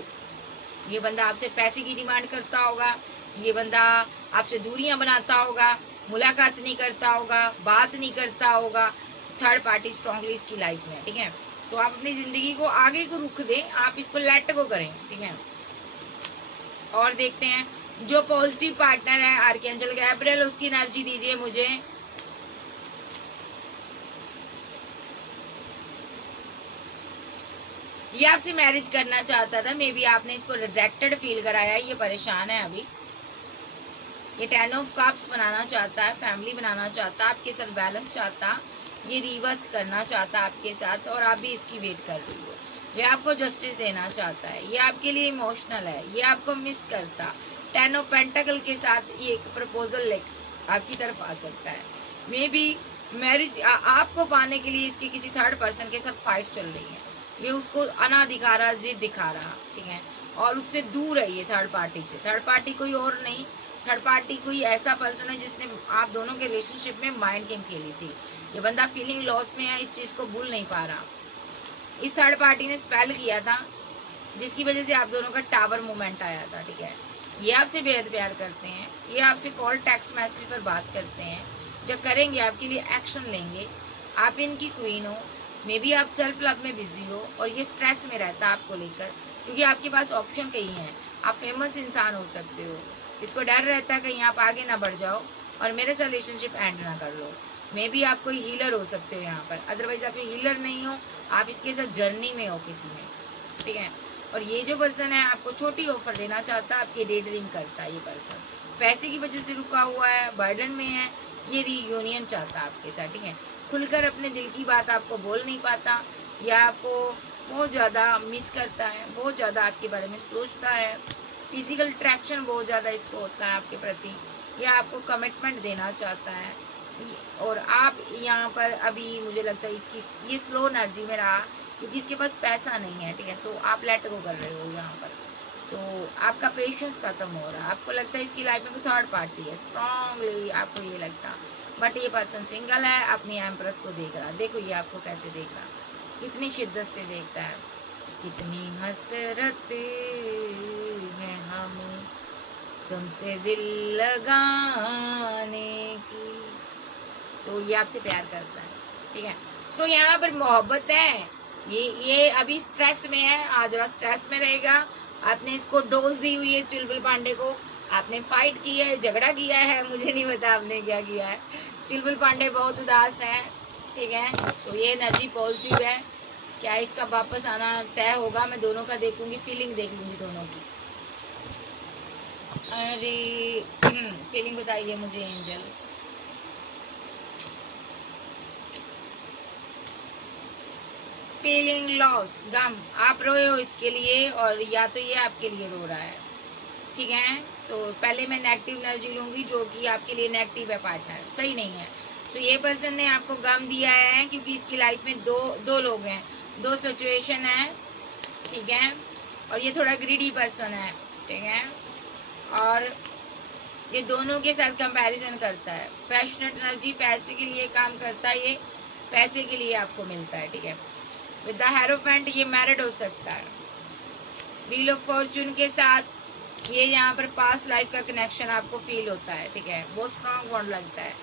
ये बंदा आपसे पैसे की डिमांड करता होगा, ये बंदा आपसे दूरियां बनाता होगा, मुलाकात नहीं करता होगा, बात नहीं करता होगा। थर्ड पार्टी स्ट्रांगली इसकी लाइफ में, ठीक है। तो आप अपनी जिंदगी को आगे को रुख दें, आप इसको लेट गो करें, ठीक है। और देखते हैं जो पॉजिटिव पार्टनर है आर्कएंजल गैब्रियल, उसकी एनर्जी दीजिए मुझे। ये आपसे मैरिज करना चाहता था, मे बी आपने इसको रिजेक्टेड फील कराया, ये परेशान है अभी। ये 10 ऑफ कप्स बनाना चाहता है, फैमिली बनाना चाहता, आपके साथ बैलेंस चाहता, ये रिवर्स करना चाहता आपके साथ, और आप भी इसकी वेट कर रही हो। ये आपको जस्टिस देना चाहता है, ये आपके लिए इमोशनल है, ये आपको मिस करता। 10 ऑफ पेंटाकल के साथ ये एक प्रपोजल लेकर आपकी तरफ आ सकता है। मे बी मैरिज आपको पाने के लिए इसके किसी थर्ड पर्सन के साथ फाइट चल रही है, ये उसको अना दिखा रहा, जिद दिखा रहा, ठीक है। और उससे दूर है ये थर्ड पार्टी से। थर्ड पार्टी कोई और नहीं, थर्ड पार्टी कोई ऐसा पर्सन है जिसने आप दोनों के रिलेशनशिप में माइंड गेम खेली थी। ये बंदा फीलिंग लॉस में है, इस चीज को भूल नहीं पा रहा। इस थर्ड पार्टी ने स्पेल किया था जिसकी वजह से आप दोनों का टावर मूवमेंट आया था, ठीक है। ये आपसे बेहद प्यार करते हैं, ये आपसे कॉल टेक्स्ट मैसेज पर बात करते हैं, जब करेंगे आपके लिए एक्शन लेंगे। आप इनकी क्वीन हो, मे बी आप सेल्फ लव में बिजी हो और ये स्ट्रेस में रहता है आपको लेकर, क्योंकि आपके पास ऑप्शन कई हैं। आप फेमस इंसान हो सकते हो, इसको डर रहता है कहीं आप आगे ना बढ़ जाओ और मेरे से रिलेशनशिप एंड ना कर लो। मे बी आप कोई हीलर हो सकते हो यहाँ पर, अदरवाइज आप हीलर नहीं हो, आप इसके साथ जर्नी में हो किसी में, ठीक है। और ये जो पर्सन है आपको छोटी ऑफर देना चाहता है, आपकी डे ड्रीम करता है। ये पर्सन पैसे की वजह से रुका हुआ है, बर्डन में है, ये रीयूनियन चाहता है आपके साथ, ठीक है। खुलकर अपने दिल की बात आपको बोल नहीं पाता, या आपको बहुत ज्यादा मिस करता है, बहुत ज्यादा आपके बारे में सोचता है, फिजिकल अट्रैक्शन बहुत ज्यादा इसको होता है आपके प्रति, या आपको कमिटमेंट देना चाहता है। और आप यहाँ पर अभी मुझे लगता है इसकी ये स्लो एनर्जी में रहा, क्योंकि इसके पास पैसा नहीं है, ठीक है। तो आप लेट गो कर रहे हो यहाँ पर, तो आपका पेशेंस खत्म हो रहा है। आपको लगता है इसकी लाइफ में कोई थर्ड पार्टी है, स्ट्रांगली आपको ये लगता, बट ये पर्सन सिंगल है, अपनी एम्प्रेस को देख रहा। देखो ये आपको कैसे देख रहा, कितनी शिद्दत से देखता है, कितनी हसरत है हमें तुमसे दिल लगाने की। तो ये आपसे प्यार करता है, ठीक है। सो यहाँ पर मोहब्बत है, ये अभी स्ट्रेस में है, आज जरा स्ट्रेस में रहेगा। आपने इसको डोज दी हुई है चुलबुल पांडे को, आपने फाइट की है, झगड़ा किया है, मुझे नहीं पता आपने क्या किया है। चुलबुल पांडे बहुत उदास है, ठीक है। तो ये एनर्जी पॉजिटिव है, क्या इसका वापस आना तय होगा? मैं दोनों का देखूंगी, फीलिंग देख लूंगी दोनों की। अरे फीलिंग बताइए मुझे एंजल। फीलिंग लॉस, गम, आप रोए हो इसके लिए, और या तो ये आपके लिए रो रहा है, ठीक है। तो पहले मैं नेगेटिव एनर्जी लूंगी, जो कि आपके लिए नेगेटिव है, पार्टनर सही नहीं है। तो ये पर्सन ने आपको गम दिया है, क्योंकि इसकी लाइफ में दो लोग हैं, दो सिचुएशन है, ठीक है। और ये थोड़ा ग्रीडी पर्सन है, ठीक है। और ये दोनों के साथ कंपैरिजन करता है। पैशनेट एनर्जी, पैसे के लिए काम करता है, ये पैसे के लिए आपको मिलता है, ठीक है। विद द हेरोफेंट ये मैरिड हो सकता है। व्हील ऑफ फॉर्चून के साथ ये यहाँ पर पास्ट लाइफ का कनेक्शन आपको फील होता है, ठीक है। बहुत स्ट्रांग बॉन्ड लगता है,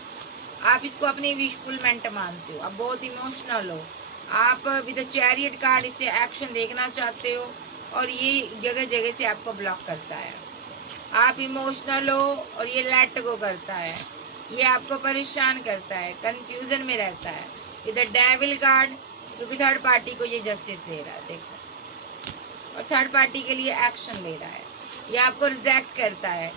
आप इसको अपनी विशफुलमेंट मानते हो, आप बहुत इमोशनल हो, आप विद द चैरियट कार्ड इससे एक्शन देखना चाहते हो, और ये जगह जगह से आपको ब्लॉक करता है। आप इमोशनल हो और ये लेट गो करता है, ये आपको परेशान करता है, कंफ्यूजन में रहता है। विद द डेविल कार्ड, क्योंकि थर्ड पार्टी को ये जस्टिस दे रहा है, देखो, और थर्ड पार्टी के लिए एक्शन ले रहा है, ये आपको रिजेक्ट करता है।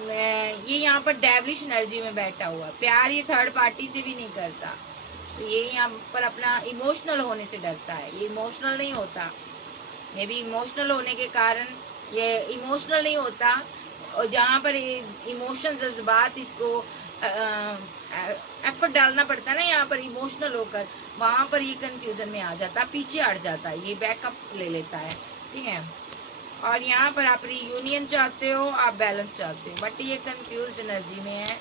ये यहाँ पर डेविलिश एनर्जी में बैठा हुआ, प्यार ये थर्ड पार्टी से भी नहीं करता। तो ये यहाँ पर अपना इमोशनल होने से डरता है, ये इमोशनल नहीं होता। मे बी इमोशनल होने के कारण ये इमोशनल नहीं होता, और जहाँ पर इमोशन जज्बात इसको एफर्ट डालना पड़ता है ना, यहाँ पर इमोशनल होकर, वहां पर ये कंफ्यूजन में आ जाता है, पीछे हट जाता है, ये बैकअप ले लेता है, ठीक है। और यहाँ पर आप रीयूनियन चाहते हो, आप बैलेंस चाहते हो, बट ये कंफ्यूज्ड एनर्जी में है,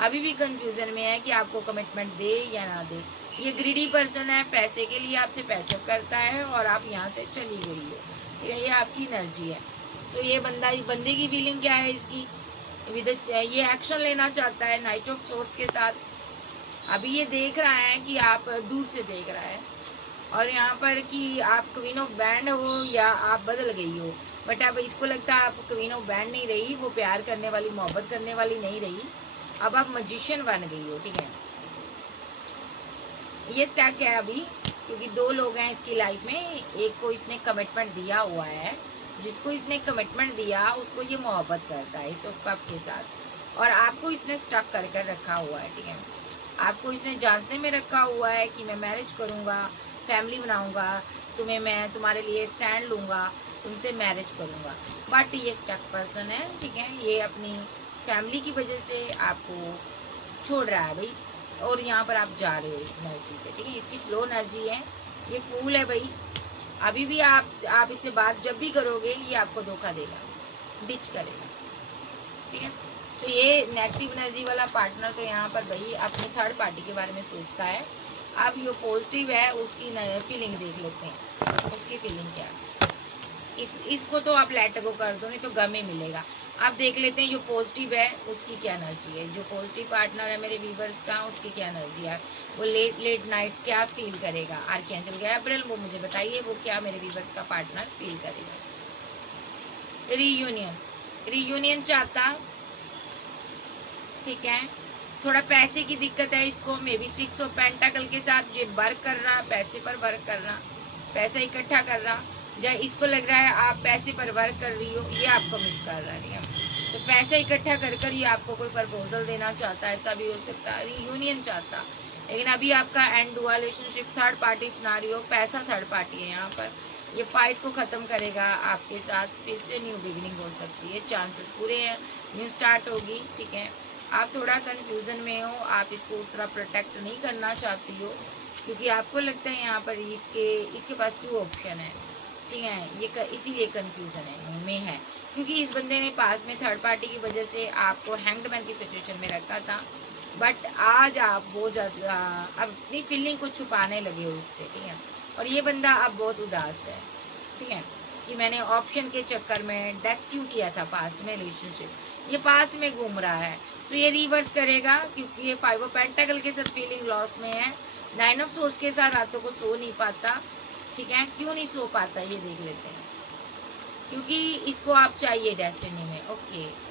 अभी भी कंफ्यूजन में है कि आपको कमिटमेंट दे या ना दे। ये ग्रीडी पर्सन है, पैसे के लिए आपसे पैचअप करता है, और आप यहाँ से चली गई हो, ये आपकी एनर्जी है। तो ये बंदे की फीलिंग क्या है इसकी? ये एक्शन लेना चाहता है नाइट ऑफ सोर्ट्स के साथ। अभी ये देख रहा है कि आप दूर से देख रहा है, और यहाँ पर कि आप क्वीन ऑफ बैंड हो या आप बदल गई हो, बट अब इसको लगता है आप क्वीन ऑफ बैंड नहीं रही, वो प्यार करने वाली, मोहब्बत करने वाली नहीं रही, अब आप मजिशियन बन गई हो, ठीक है। ये स्टैक है अभी, क्योंकि दो लोग हैं इसकी लाइफ में, एक को इसने कमिटमेंट दिया हुआ है, जिसको इसने कमिटमेंट दिया उसको ये मोहब्बत करता है इस कप के साथ, और आपको इसने स्टक कर कर रखा हुआ है, ठीक है। आपको इसने झांसे में रखा हुआ है कि मैं मैरिज करूंगा, फैमिली बनाऊंगा, तुम्हें मैं तुम्हारे लिए स्टैंड लूंगा, तुमसे मैरिज करूंगा, बट ये स्टक पर्सन है, ठीक है। ये अपनी फैमिली की वजह से आपको छोड़ रहा है भाई, और यहाँ पर आप जा रहे हो इस एनर्जी से, ठीक है। इसकी स्लो एनर्जी है, ये फूल है भाई, अभी भी आप इससे बात जब भी करोगे ये आपको धोखा देगा, डिच करेगा, ठीक है। तो ये नेगेटिव एनर्जी वाला पार्टनर तो यहाँ पर भाई अपनी थर्ड पार्टी के बारे में सोचता है। अब जो पॉजिटिव है उसकी फीलिंग देख लेते हैं, उसकी फीलिंग क्या है। इसको तो आप लेट गो कर दो, नहीं तो गम ही मिलेगा। आप देख लेते हैं जो पॉजिटिव है उसकी क्या एनर्जी है, जो पॉजिटिव पार्टनर है मेरे व्यूवर्स का उसकी क्या एनर्जी है, वो लेट नाइट क्या फील करेगा। आर्कएंजल गैब्रियल वो मुझे बताइए वो क्या मेरे व्यूवर्स का पार्टनर फील करेगा। रीयूनियन चाहता, ठीक है। थोड़ा पैसे की दिक्कत है इसको, मे बी 6 ऑफ पेंटाकल के साथ ये वर्क कर रहा, पैसे पर वर्क कर रहा, पैसा इकट्ठा कर रहा, या इसको लग रहा है आप पैसे पर वर्क कर रही हो, ये आपको मिस कर रहा है। तो पैसा इकट्ठा कर ये आपको कोई प्रपोजल देना चाहता है, ऐसा भी हो सकता है। रीयूनियन चाहता, लेकिन अभी आपका एंड हुआ रिलेशनशिप, थर्ड पार्टी सिनेरियो, पैसा थर्ड पार्टी है यहाँ पर। ये फाइट को खत्म करेगा आपके साथ, फिर से न्यू बिगिनिंग हो सकती है, चांसेस पूरे हैं, न्यू स्टार्ट होगी, ठीक है। आप थोड़ा कंफ्यूजन में हो, आप इसको उस तरह प्रोटेक्ट नहीं करना चाहती हो, क्योंकि आपको लगता है यहाँ पर इसके पास 2 ऑप्शन है, ठीक है। ये इसीलिए कंफ्यूजन में है, क्योंकि इस बंदे ने पास में थर्ड पार्टी की वजह से आपको हैंगड की सिचुएशन में रखा था, बट आज आप बहुत ज्यादा अपनी फीलिंग को छुपाने लगे हो इससे, ठीक है। और ये बंदा अब बहुत उदास है, ठीक है, कि मैंने ऑप्शन के चक्कर में डेथ क्यों किया था पास्ट में रिलेशनशिप, ये पास्ट में घूम रहा है। तो ये रिवर्ट करेगा, क्योंकि ये 5 ऑफ पेंटाकल के साथ फीलिंग लॉस में है, 9 ऑफ सोर्स के साथ रातों को सो नहीं पाता, ठीक है। क्यों नहीं सो पाता ये देख लेते हैं, क्योंकि इसको आप चाहिए डेस्टिनी में, ओके।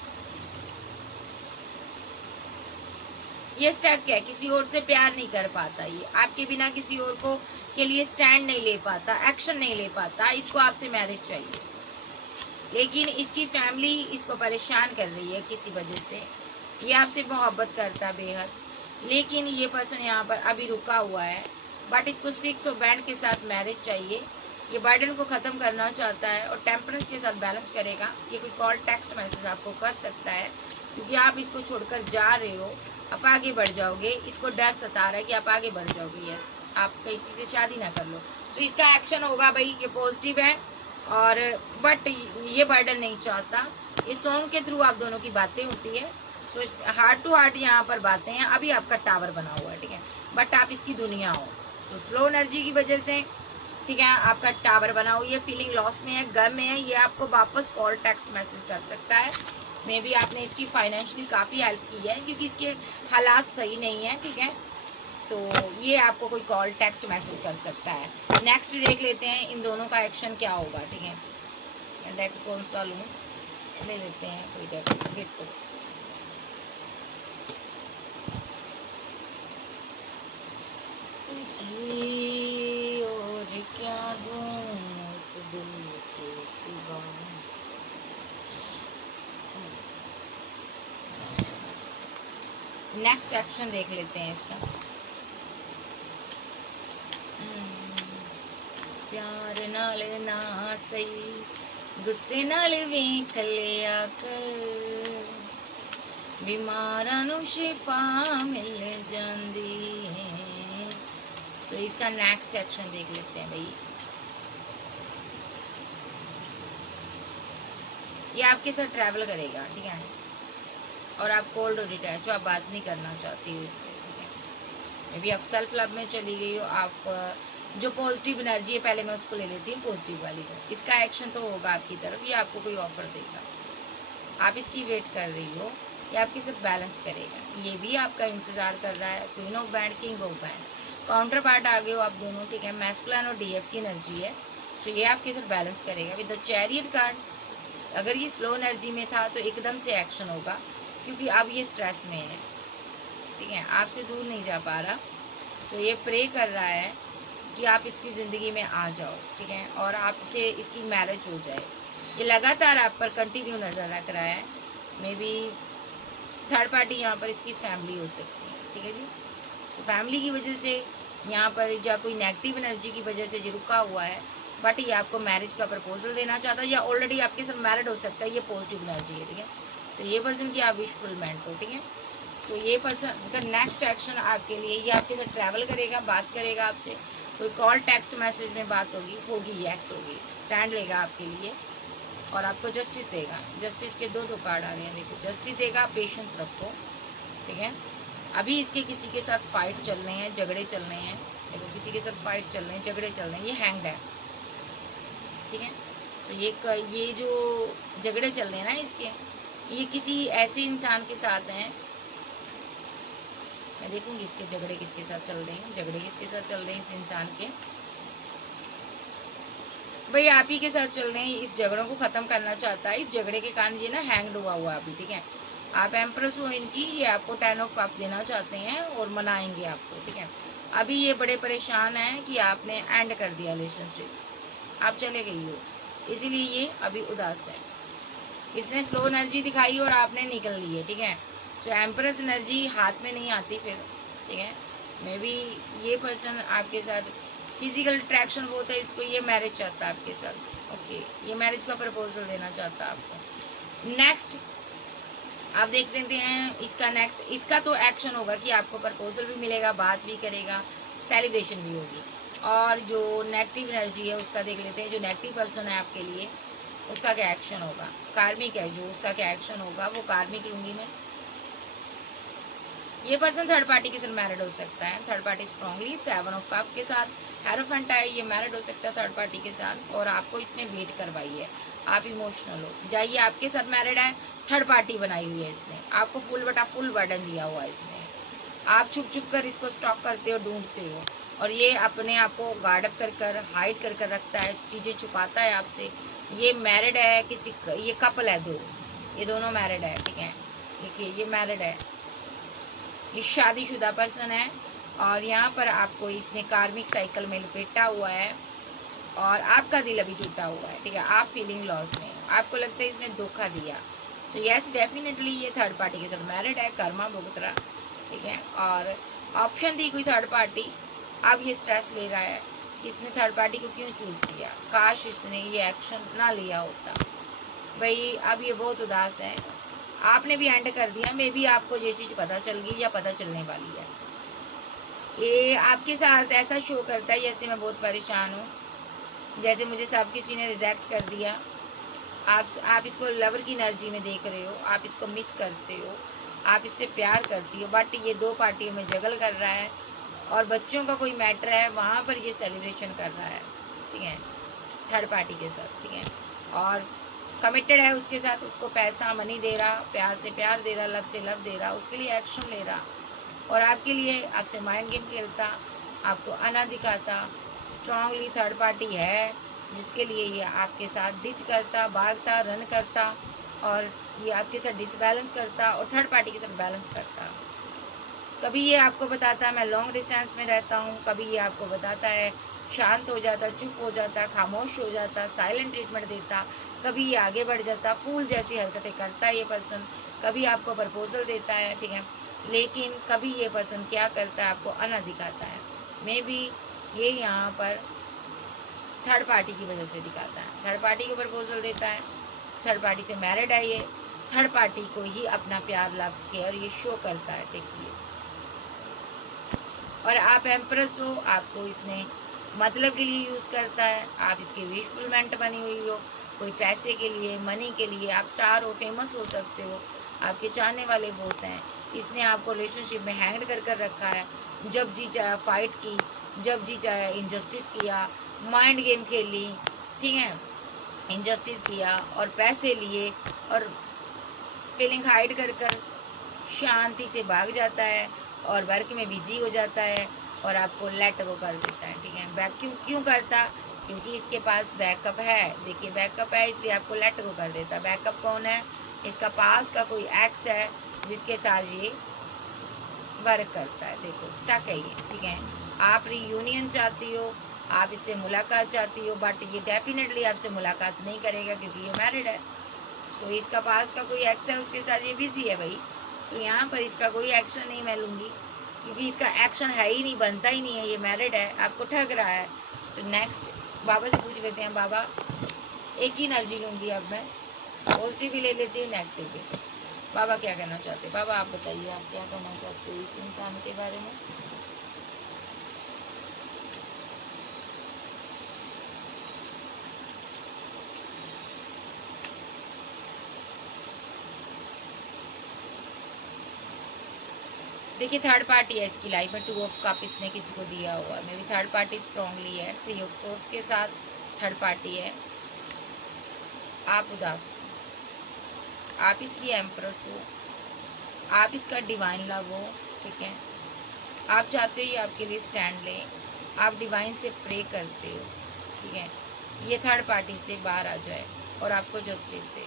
ये स्टक है, किसी और से प्यार नहीं कर पाता, ये आपके बिना किसी और को के लिए स्टैंड नहीं ले पाता, एक्शन नहीं ले पाता, इसको आपसे मैरिज चाहिए। लेकिन इसकी फैमिली इसको परेशान कर रही है किसी वजह से, ये आपसे मोहब्बत करता है बेहद, लेकिन ये पर्सन यहाँ पर अभी रुका हुआ है, बट इसको 6 ऑफ बैंड के साथ मैरिज चाहिए। ये बर्डन को खत्म करना चाहता है और टेम्परेंस के साथ बैलेंस करेगा। ये कोई कॉल टेक्स्ट मैसेज आपको कर सकता है, क्योंकि आप इसको छोड़कर जा रहे हो, आप आगे बढ़ जाओगे, इसको डर सता रहा है कि आप आगे बढ़ जाओगे, यस, आप किसी से शादी ना कर लो। तो इसका एक्शन होगा भाई, ये पॉजिटिव है, और बट ये बर्डन नहीं चाहता। इस सॉन्ग के थ्रू आप दोनों की बातें होती है, सो हार्ट टू हार्ट यहाँ पर बातें हैं। अभी आपका टावर बना हुआ है, ठीक है, बट आप इसकी दुनिया हो, सो स्लो एनर्जी की वजह से, ठीक है, आपका टावर बना हुआ है, फीलिंग लॉस में है, गम में है, ये आपको वापस कॉल टेक्स्ट मैसेज कर सकता है। मे बी आपने इसकी फाइनेंशियली काफी हेल्प की है, क्योंकि इसके हालात सही नहीं है, ठीक है। तो ये आपको कोई कॉल टेक्स्ट मैसेज कर सकता है। नेक्स्ट देख लेते हैं इन दोनों का एक्शन क्या होगा, ठीक है। डेक कौन सा लूं, ले लेते हैं कोई डेक, वेट करो। तुझे और क्या दूं इस दिल के सिवा, नेक्स्ट एक्शन देख लेते हैं इसका। प्यार नाल ना सही, गुस्से नाल वेख लिया कर, बीमारां नूं शिफा मिल जांदी। तो इसका नेक्स्ट एक्शन देख लेते हैं भाई। ये आपके साथ ट्रैवल करेगा, ठीक है, और आप कोल्ड और डिटैच हो, आप बात नहीं करना चाहती हो इससे, ठीक है। मे बी आप सेल्फ लव में चली गई हो, आप जो पॉजिटिव एनर्जी है, पहले मैं उसको ले लेती हूँ पॉजिटिव वाली को। इसका एक्शन तो होगा आपकी तरफ, ये आपको कोई ऑफर देगा, आप इसकी वेट कर रही हो, ये आपके साथ बैलेंस करेगा, ये भी आपका इंतजार कर रहा है। Queen of band, king of band, counterpart आ गए हो आप दोनों, ठीक है। मैस्कुलिन और डीएफ की एनर्जी है, तो ये आपके साथ बैलेंस करेगा विद द चैरियट कार्ड। अगर ये स्लो एनर्जी में था तो एकदम से एक्शन होगा, क्योंकि अब ये स्ट्रेस में है, ठीक है, आपसे दूर नहीं जा पा रहा। तो ये प्रे कर रहा है कि आप इसकी ज़िंदगी में आ जाओ, ठीक है, और आपसे इसकी मैरिज हो जाए। ये लगातार आप पर कंटिन्यू नज़र रख रहा है। मे बी थर्ड पार्टी यहाँ पर इसकी फैमिली हो सकती है, ठीक है जी। तो फैमिली की वजह से यहाँ पर, या कोई नेगेटिव एनर्जी की वजह से जो रुका हुआ है, बट ये आपको मैरिज का प्रपोजल देना चाहता है, या ऑलरेडी आपके साथ मैरिड हो सकता है, ये पॉजिटिव एनर्जी है, ठीक है। तो ये पर्सन की आप विशफुलमेंट हो, ठीक है। सो ये पर्सन का नेक्स्ट एक्शन आपके लिए, ये आपके साथ ट्रैवल करेगा, बात करेगा आपसे, कोई कॉल टेक्स्ट मैसेज में बात होगी, यस होगी, स्टैंड लेगा आपके लिए, और आपको जस्टिस देगा। जस्टिस के दो कार्ड आ रहे हैं, देखो जस्टिस देगा, पेशेंस रखो, ठीक है। अभी इसके किसी के साथ फाइट चल रहे हैं, झगड़े चल रहे हैं, देखो किसी के साथ फाइट चल रहे हैं, झगड़े चल रहे हैं, ये हैंग्ड है, ठीक है। तो ये जो झगड़े चल रहे हैं ना इसके, ये किसी ऐसे इंसान के साथ हैं। मैं देखूंगी इसके झगड़े किसके साथ चल रहे हैं, झगड़े किसके साथ चल रहे हैं इस इंसान के। भाई आप ही के साथ चल रहे हैं, इस झगड़ों को खत्म करना चाहता है, इस झगड़े के कारण ये ना हैंग्ड हुआ अभी, ठीक है। आप एम्प्रेस हो इनकी, ये आपको 10 ऑफ कप देना चाहते हैं और मनाएंगे आपको, ठीक है। अभी ये बड़े परेशान हैं कि आपने एंड कर दिया रिलेशनशिप, आप चले गई हो, इसीलिए ये अभी उदास है। इसने स्लो एनर्जी दिखाई और आपने निकल ली है, ठीक है। तो एम्प्रेस एनर्जी हाथ में नहीं आती फिर, ठीक है। मे बी ये पर्सन आपके साथ फिजिकल अट्रैक्शन बहुत है इसको, ये मैरिज चाहता है आपके साथ, ओके। ये मैरिज का प्रपोजल देना चाहता है आपको। नेक्स्ट आप देख लेते हैं इसका नेक्स्ट, इसका तो एक्शन होगा कि आपको प्रपोजल भी मिलेगा, बात भी करेगा, सेलिब्रेशन भी होगी। और जो नेगेटिव एनर्जी है उसका देख लेते हैं, जो नेगेटिव पर्सन है आपके लिए उसका क्या एक्शन होगा। कार्मिक है जो, उसका क्या एक्शन होगा वो कार्मिक लूंगी मैं। ये पर्सन थर्ड पार्टी के साथ मैरिड हो सकता है, third party strongly 7 of cup के साथ हेरोफेंट है, ये मैरिड हो सकता है थर्ड पार्टी के साथ, और आपको इसने वेट करवाई है, आप इमोशनल हो जाइए, आपके साथ मैरिड है, थर्ड पार्टी बनाई हुई है इसने, आपको फुल बर्डन दिया हुआ है इसने, आप छुप छुप कर इसको स्टॉक करते हो, ढूंढते हो, और ये अपने आप को गार्ड अप कर हाइड कर रखता है, चीजें छुपाता है आपसे। ये मैरिड है किसी, ये कपल है दो, ये दोनों मैरिड है, ठीक है। देखिए ये मैरिड है, ये शादीशुदा पर्सन है, और यहाँ पर आपको इसने कार्मिक साइकिल में लपेटा हुआ है, और आपका दिल अभी टूटा हुआ है, ठीक है। आप फीलिंग लॉस में, आपको लगता है इसने धोखा दिया। सो यस डेफिनेटली ये थर्ड पार्टी के साथ मैरिड है, कर्मा भुगत रहा, ठीक है। और ऑप्शन थी कोई थर्ड पार्टी, अब ये स्ट्रेस ले रहा है कि इसने थर्ड पार्टी को क्यों चूज किया, काश इसने ये एक्शन ना लिया होता। भाई अब ये बहुत उदास है, आपने भी एंड कर दिया, मे बी आपको ये चीज पता चल गई या पता चलने वाली है। ये आपके साथ ऐसा शो करता है जैसे मैं बहुत परेशान हूँ, जैसे मुझे सब किसी ने रिजेक्ट कर दिया। आप इसको लवर की एनर्जी में देख रहे हो, आप इसको मिस करते हो, आप इससे प्यार करती हो, बट ये दो पार्टियों में जगल कर रहा है, और बच्चों का कोई मैटर है वहाँ पर ये सेलिब्रेशन कर रहा है, ठीक है, थर्ड पार्टी के साथ, ठीक है। और कमिटेड है उसके साथ, उसको पैसा मनी दे रहा, प्यार से प्यार दे रहा, लव से लव दे रहा, उसके लिए एक्शन ले रहा, और आपके लिए आपसे माइंड गेम खेलता, आपको आना दिखाता। स्ट्रांगली थर्ड पार्टी है जिसके लिए ये आपके साथ डिच करता, भागता, रन करता, और ये आपके साथ डिसबैलेंस करता और थर्ड पार्टी के साथ बैलेंस करता। कभी ये आपको बताता है मैं लॉन्ग डिस्टेंस में रहता हूँ, कभी ये आपको बताता है शांत हो जाता, चुप हो जाता, खामोश हो जाता, साइलेंट ट्रीटमेंट देता, कभी ये आगे बढ़ जाता, फूल जैसी हरकतें करता है ये पर्सन, कभी आपको प्रपोजल देता है, ठीक है। लेकिन कभी ये पर्सन क्या करता है, आपको आना दिखाता है, मे बी ये यहाँ पर थर्ड पार्टी की वजह से दिखाता है, थर्ड पार्टी को प्रपोजल देता है, थर्ड पार्टी से मैरिड है, ये थर्ड पार्टी को ही अपना प्यार लव केयर ये शो करता है, देखिए। और आप एम्प्रेस हो, आपको इसने मतलब के लिए यूज करता है, आप इसकी विशफुलमेंट बनी हुई हो, कोई पैसे के लिए, मनी के लिए, आप स्टार हो, फेमस हो सकते हो, आपके चाहने वाले बहुत हैं। इसने आपको रिलेशनशिप में हैंग कर रखा है, जब जी चाहे फाइट की, जब जी चाहे इनजस्टिस किया, माइंड गेम खेली, ठीक है, इनजस्टिस किया और पैसे लिए, और फीलिंग हाइड कर शांति से भाग जाता है, और वर्क में बिजी हो जाता है, और आपको लेट गो कर देता है, ठीक है। बैक क्यों करता, क्योंकि इसके पास बैकअप है, देखिए बैकअप है, इसलिए आपको लेट गो कर देता है। बैकअप कौन है, इसका पास्ट का कोई एक्स है जिसके साथ ये वर्क करता है, देखो स्टक है ये, ठीक है। आप रियूनियन चाहती हो, आप इससे मुलाकात चाहती हो, बट ये डेफिनेटली आपसे मुलाकात नहीं करेगा क्योंकि ये मैरिड है। सो इसका पास का कोई एक्स है, उसके साथ ये बिजी है भाई। सो यहाँ पर इसका कोई एक्शन नहीं मैं लूंगी, क्योंकि इसका एक्शन है ही नहीं, बनता ही नहीं है, ये मैरिड है, आपको ठग रहा है। तो नेक्स्ट बाबा से पूछ लेते हैं, बाबा एक ही एनर्जी लूंगी अब मैं, पॉजिटिव भी ले लेती हूँ, नेगेटिव भी। बाबा क्या कहना चाहते हैं, बाबा आप बताइए आप क्या कहना चाहते हो इस इंसान के बारे में। देखिए थर्ड पार्टी है इसकी लाइफ में, 2 ऑफ कप इसने किसी को दिया हुआ है, may be third party strongly है, 3 ऑफ सोर्स के साथ थर्ड पार्टी है। आप उदास हो, आप इसकी एम्प्रेस हो, आप इसका डिवाइन लव हो, ठीक है। आप चाहते हो ये आपके लिए स्टैंड ले, आप डिवाइन से प्रे करते हो, ठीक है, ये थर्ड पार्टी से बाहर आ जाए और आपको जस्टिस दे,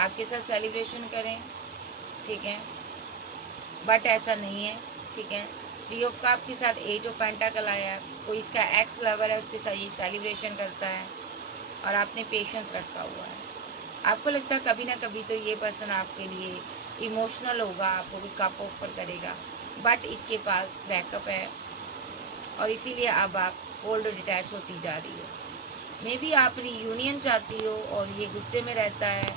आपके साथ सेलिब्रेशन करें, ठीक है, बट ऐसा नहीं है, ठीक है। 3 ऑफ कप के साथ 8 ऑफ पेंटाकल आया, कोई इसका एक्स लवर है, उसके साथ ये सेलिब्रेशन करता है और आपने पेशेंस रखा हुआ है। आपको लगता है कभी ना कभी तो ये पर्सन आपके लिए इमोशनल होगा, आपको भी कप ऑफर करेगा, बट इसके पास बैकअप है और इसीलिए अब आप कोल्ड डिटैच होती जा रही हो। मे बी आप रियूनियन चाहती हो और ये गुस्से में रहता है,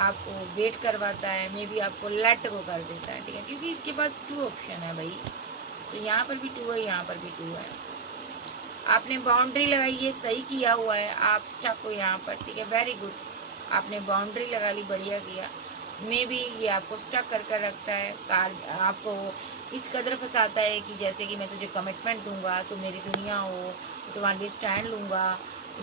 आपको वेट करवाता है, मे बी आपको लेट को कर देता है, ठीक है, क्योंकि इसके पास 2 ऑप्शन है भाई। तो यहाँ पर भी 2 है, यहाँ पर भी 2 है। आपने बाउंड्री लगाई, ये सही किया हुआ है, आप स्टक हो यहाँ पर, ठीक है, वेरी गुड। आपने बाउंड्री लगा ली, बढ़िया किया। मे बी ये आपको स्टक कर रखता है, आपको इस कदर फंसाता है कि जैसे कि मैं तुझे कमिटमेंट दूंगा, तो मेरी दुनिया हो, तुम्हारे लिए स्टैंड लूंगा।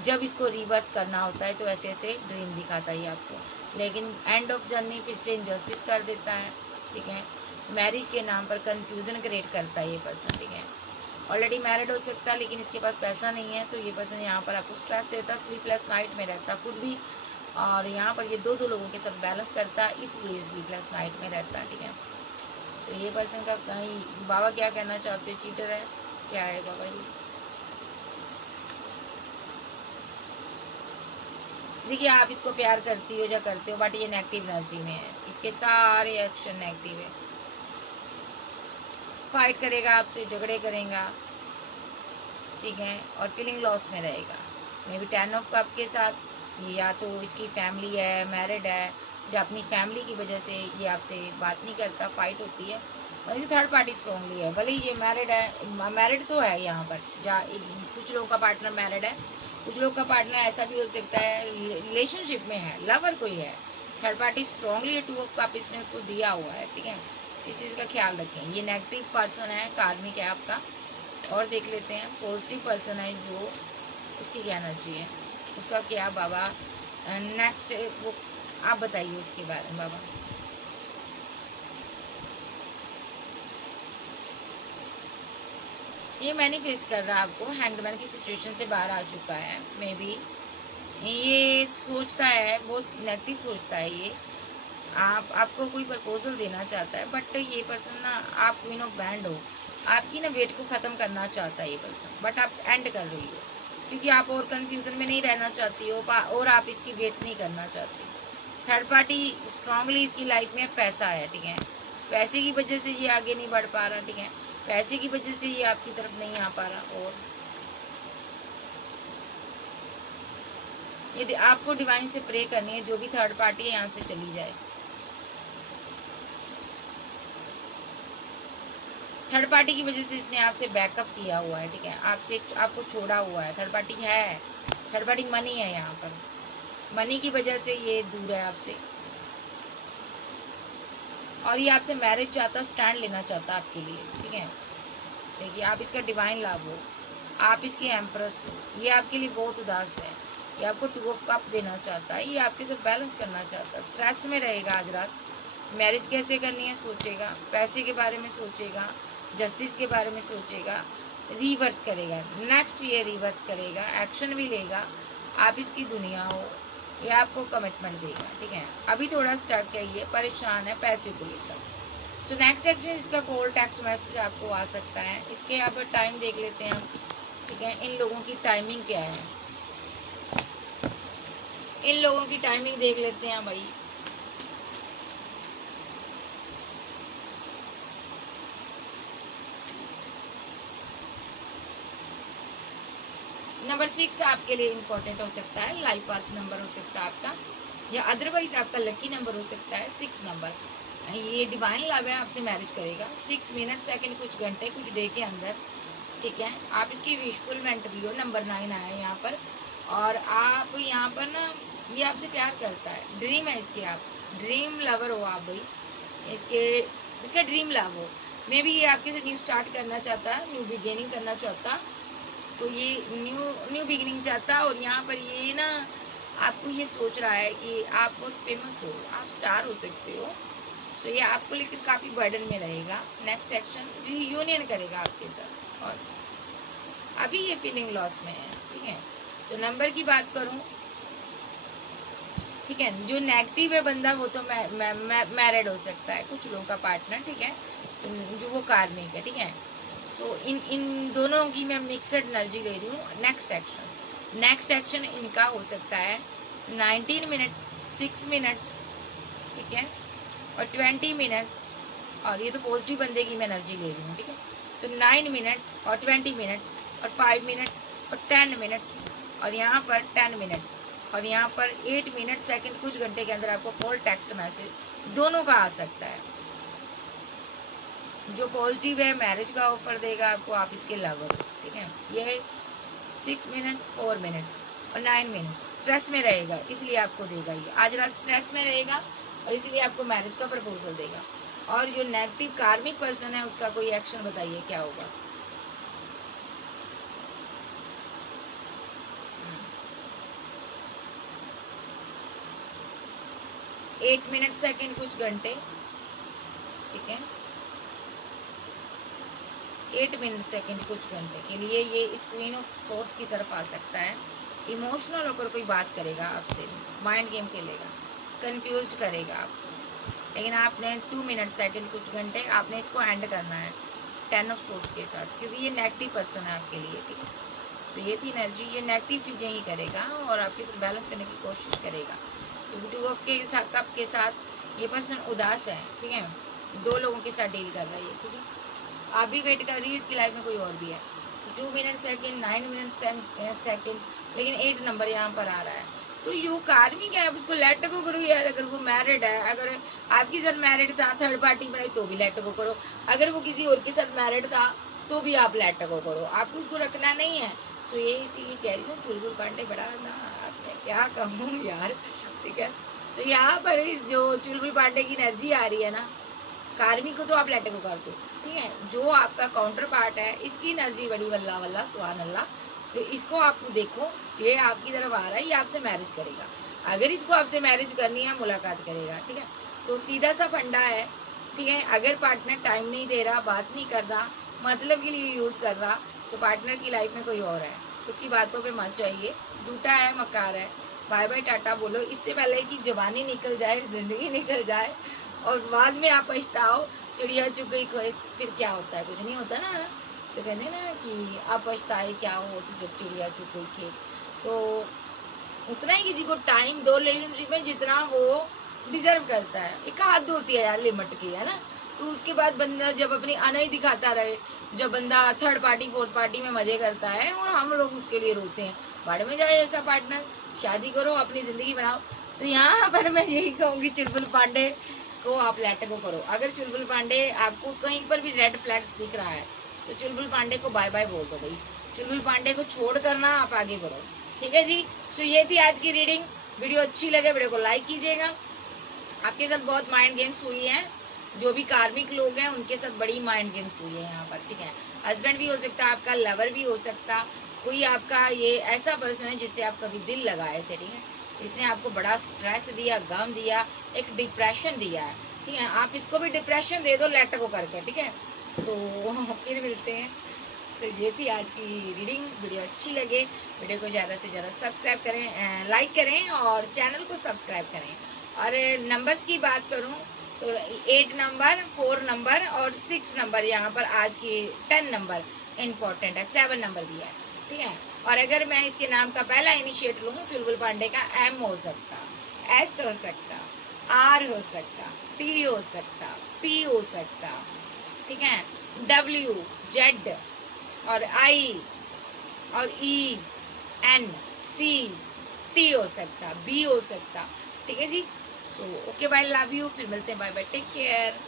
जब इसको रिवर्स करना होता है तो ऐसे ऐसे ड्रीम दिखाता है आपको, लेकिन एंड ऑफ जर्नी फिर से इनजस्टिस कर देता है, ठीक है। मैरिज के नाम पर कंफ्यूजन क्रिएट करता है ये पर्सन, ठीक है। ऑलरेडी मैरिड हो सकता है लेकिन इसके पास पैसा नहीं है, तो ये पर्सन यहाँ पर आपको स्ट्रेस देता, स्लीपलेस नाइट में रहता खुद भी, और यहाँ पर ये दो लोगों के साथ बैलेंस करता है, इसलिए स्लीपलेस नाइट में रहता है, ठीक है। तो ये पर्सन का कहीं बाबा क्या कहना चाहते, चीटर है क्या है बाबा जी? देखिए आप इसको प्यार करती हो या करते हो, बट ये नेगेटिव एनर्जी में है, इसके सारे एक्शन नेगेटिव है, फाइट करेगा आपसे, झगड़े करेगा, ठीक है, और फीलिंग लॉस में रहेगा। मे बी 10 ऑफ कप के साथ ये या तो इसकी फैमिली है, मैरिड है, जो अपनी फैमिली की वजह से ये आपसे बात नहीं करता, फाइट होती है, और थर्ड पार्टी स्ट्रांगली है, भले ये मैरिड है, मैरिड तो है यहाँ पर, कुछ लोगों का पार्टनर मैरिड है, कुछ लोग का पार्टनर ऐसा भी हो सकता है रिलेशनशिप में है, लवर कोई है, थर्ड पार्टी स्ट्रांगली है, 2 ऑफ कप इसने उसको दिया हुआ है, ठीक है। इस चीज़ का ख्याल रखें, ये नेगेटिव पर्सन है, कार्मिक है आपका। और देख लेते हैं पॉजिटिव पर्सन है जो उसकी क्या एनर्जी है, उसका क्या बाबा नेक्स्ट वो आप बताइए उसके बारे में बाबा। ये मैनिफेस्ट कर रहा है आपको, हैंगमैन की सिचुएशन से बाहर आ चुका है, मे बी ये सोचता है, बहुत नेगेटिव सोचता है ये, आपको कोई प्रपोजल देना चाहता है, बट ये पर्सन ना, आप क्वीन ऑफ बैंड हो, आपकी ना वेट को ख़त्म करना चाहता है ये पर्सन, बट आप एंड कर रही हो क्योंकि आप और कंफ्यूजन में नहीं रहना चाहती हो और आप इसकी वेट नहीं करना चाहती। थर्ड पार्टी स्ट्रांगली इसकी लाइफ में पैसा है, ठीक है, पैसे की वजह से ये आगे नहीं बढ़ पा रहा, ठीक है, पैसे की वजह से ये आपकी तरफ नहीं आ पा रहा, और ये आपको डिवाइन से प्रे करनी है, जो भी थर्ड पार्टी है यहाँ से चली जाए। थर्ड पार्टी की वजह से इसने आपसे बैकअप किया हुआ है, ठीक है, आपको छोड़ा हुआ है, थर्ड पार्टी है, थर्ड पार्टी मनी है, यहाँ पर मनी की वजह से ये दूर है आपसे, और ये आपसे मैरिज चाहता, स्टैंड लेना चाहता आपके लिए, ठीक है। देखिए आप इसका डिवाइन लव हो, आप इसकी एम्प्रेस हो, ये आपके लिए बहुत उदास है, ये आपको 2 ऑफ कप देना चाहता है, ये आपके साथ बैलेंस करना चाहता है, स्ट्रेस में रहेगा आज रात, मैरिज कैसे करनी है सोचेगा, पैसे के बारे में सोचेगा, जस्टिस के बारे में सोचेगा, रिवर्स करेगा, नेक्स्ट ये रिवर्स करेगा, एक्शन भी लेगा, आप इसकी दुनिया हो, ये आपको कमिटमेंट देगा, ठीक है। अभी थोड़ा स्टक है, ये परेशान है पैसे को लेकर। सो नेक्स्ट एक्शन इसका कॉल टेक्स्ट मैसेज आपको आ सकता है, इसके आप टाइम देख लेते हैं हम, ठीक है। इन लोगों की टाइमिंग क्या है, इन लोगों की टाइमिंग देख लेते हैं भाई। नंबर 6 आपके लिए इम्पोर्टेंट हो सकता है, लाइफ पाथ नंबर हो सकता है आपका, या अदरवाइज आपका लकी नंबर हो सकता है 6 नंबर। ये डिवाइन लव है, आपसे मैरिज करेगा 6 मिनट सेकंड, कुछ घंटे, कुछ डे के अंदर, ठीक है। आप इसकी विशफुलमेंट भी हो, नंबर 9 आया यहाँ पर, और आप यहाँ पर ना, ये आपसे प्यार करता है, ड्रीम है इसके, आप ड्रीम लवर हो आप भाई, इसका ड्रीम लव हो, मे भी ये आपके से न्यू स्टार्ट करना चाहता है, न्यू बिगिनिंग करना चाहता, तो ये न्यू बिगिनिंग चाहता। और यहाँ पर ये ना आपको ये सोच रहा है कि आप बहुत फेमस हो, आप स्टार हो सकते हो, तो ये आपको लेकर काफी बर्डन में रहेगा। नेक्स्ट एक्शन रियूनियन करेगा आपके साथ, और अभी ये फीलिंग लॉस में है, ठीक है। तो नंबर की बात करूं, ठीक है, जो नेगेटिव है बंदा वो तो मैरिड हो सकता है कुछ लोगों का पार्टनर, ठीक है, तो जो वो कार्मिक है, ठीक है। सो इन दोनों की मैं मिक्सड एनर्जी ले रही हूँ। नेक्स्ट एक्शन इनका हो सकता है 19 मिनट, 6 मिनट, ठीक है, और 20 मिनट, और ये तो पॉजिटिव बंदे की मैं एनर्जी ले रही हूँ, ठीक है। तो 9 मिनट और 20 मिनट और 5 मिनट और 10 मिनट, और यहाँ पर 10 मिनट, और यहाँ पर 8 मिनट सेकंड, कुछ घंटे के अंदर आपको कॉल टेक्स्ट मैसेज दोनों का आ सकता है। जो पॉजिटिव है मैरिज का ऑफर देगा आपको, आप इसके लवर, ठीक है। ये है 6 मिनट, 4 मिनट और 9 मिनट। स्ट्रेस में रहेगा इसलिए आपको देगा ये, आज रात स्ट्रेस में रहेगा और इसलिए आपको मैरिज का प्रपोजल देगा। और जो नेगेटिव कार्मिक पर्सन है उसका कोई एक्शन बताइए क्या होगा। एट मिनट सेकेंड, कुछ घंटे, ठीक है, 8 मिनट सेकेंड कुछ घंटे के लिए ये इस क्वीन ऑफ सोर्स की तरफ आ सकता है। इमोशनल होकर कोई बात करेगा आपसे, माइंड गेम खेलेगा, कंफ्यूज करेगा आपको, लेकिन आपने 2 मिनट सेकेंड कुछ घंटे आपने इसको एंड करना है 10 ऑफ सोर्स के साथ, क्योंकि ये नेगेटिव पर्सन है आपके लिए, ठीक है। तो ये थी एनर्जी, ये नेगेटिव चीजें ही करेगा और आपके साथ बैलेंस करने की कोशिश करेगा, क्योंकि 2 ऑफ के कप के साथ ये पर्सन उदास है, ठीक है, 2 लोगों के साथ डील कर रहा है ये, ठीक है। आप भी वेट कर रही हो, इसकी लाइफ में कोई और भी है। सो 2 मिनट सेकेंड, 9 मिनट सेकेंड, लेकिन 8 नंबर यहाँ पर आ रहा है। तो यो कार्मिक है, आप उसको लेट गो करो यार। अगर वो मैरिड है, अगर आपके साथ मैरिड था, थर्ड पार्टी बनाई तो भी लेट गो करो, अगर वो किसी और के साथ मैरिड था तो भी आप लेट गो करो, आपको उसको रखना नहीं है। सो ये इसीलिए कह रही हूँ, चुलबुल पांडे बड़ा ना, आपने क्या कहूँ यार, ठीक है। सो यहाँ पर जो चुलबुल पांडे की एनर्जी आ रही है ना, कार्मिक को तो आप लेट गो कर दो, ठीक है। जो आपका काउंटर पार्ट है इसकी एनर्जी बड़ी वल्ला वल्ला सुभान अल्लाह, तो इसको आप देखो, ये आपकी तरफ आ रहा है, ये आपसे मैरिज करेगा। अगर इसको आपसे मैरिज करनी है, मुलाकात करेगा, ठीक है। तो सीधा सा फंडा है, ठीक है। अगर पार्टनर टाइम नहीं दे रहा, बात नहीं कर रहा, मतलब के लिए यूज कर रहा, तो पार्टनर की लाइफ में कोई और है, उसकी बातों पे मत चाहिए, झूठा है, मकार है, बाय बाय टाटा बोलो, इससे पहले कि जवानी निकल जाए, जिंदगी निकल जाए और बाद में आप पछताओ। चिड़िया चुग गई फिर क्या होता है, कुछ नहीं होता ना। तो कहते हैं ना कि आप पछताए क्या हो, तो जब चिड़िया चुग गई खेत, तो उतना ही किसी को टाइम दो रिलेशनशिप में जितना वो डिजर्व करता है। एक हाथ होती है यार लिमिट की, है ना। तो उसके बाद बंदा जब अपनी अनई दिखाता रहे, जब बंदा थर्ड पार्टी फोर्थ पार्टी में मजे करता है और हम लोग उसके लिए रोते हैं, बाड़े में जाए ऐसा पार्टनर, शादी करो, अपनी जिंदगी बनाओ। तो यहाँ पर मैं यही कहूंगी, चुलबुल पांडे को आप लेट गो करो। अगर चुलबुल पांडे आपको कहीं पर भी रेड फ्लैग्स दिख रहा है, तो चुलबुल पांडे को बाय बाय बोल दो भाई, चुलबुल पांडे को छोड़ करना, आप आगे बढ़ो, ठीक है जी। सो ये थी आज की रीडिंग। वीडियो अच्छी लगे वीडियो को लाइक कीजिएगा। आपके साथ बहुत माइंड गेम्स हुई है, जो भी कार्मिक लोग हैं उनके साथ बड़ी माइंड गेम्स हुई है यहाँ पर, ठीक है। हस्बैंड भी हो सकता, आपका लवर भी हो सकता, कोई आपका ये ऐसा पर्सन है जिससे आप कभी दिल लगाए थे, ठीक है। इसने आपको बड़ा स्ट्रेस दिया, गम दिया, एक डिप्रेशन दिया है, ठीक है। आप इसको भी डिप्रेशन दे दो लेट को करके, ठीक है। तो फिर मिलते हैं। तो ये थी आज की रीडिंग। वीडियो अच्छी लगे वीडियो को ज्यादा से ज्यादा सब्सक्राइब करें, लाइक करें और चैनल को सब्सक्राइब करें। और नंबर्स की बात करूं तो 8 नंबर, 4 नंबर और 6 नंबर, यहाँ पर आज की 10 नंबर इम्पोर्टेंट है, 7 नंबर भी है, ठीक है। और अगर मैं इसके नाम का पहला इनिशिएट लूँ, चुलबुल पांडे का, M हो सकता, S हो सकता, R हो सकता, T हो सकता, P हो सकता, ठीक है, W, Z और I और E, N, C, T हो सकता, B हो सकता, ठीक है जी। So okay bye, love you, फिर मिलते हैं, बाय बाय, टेक केयर।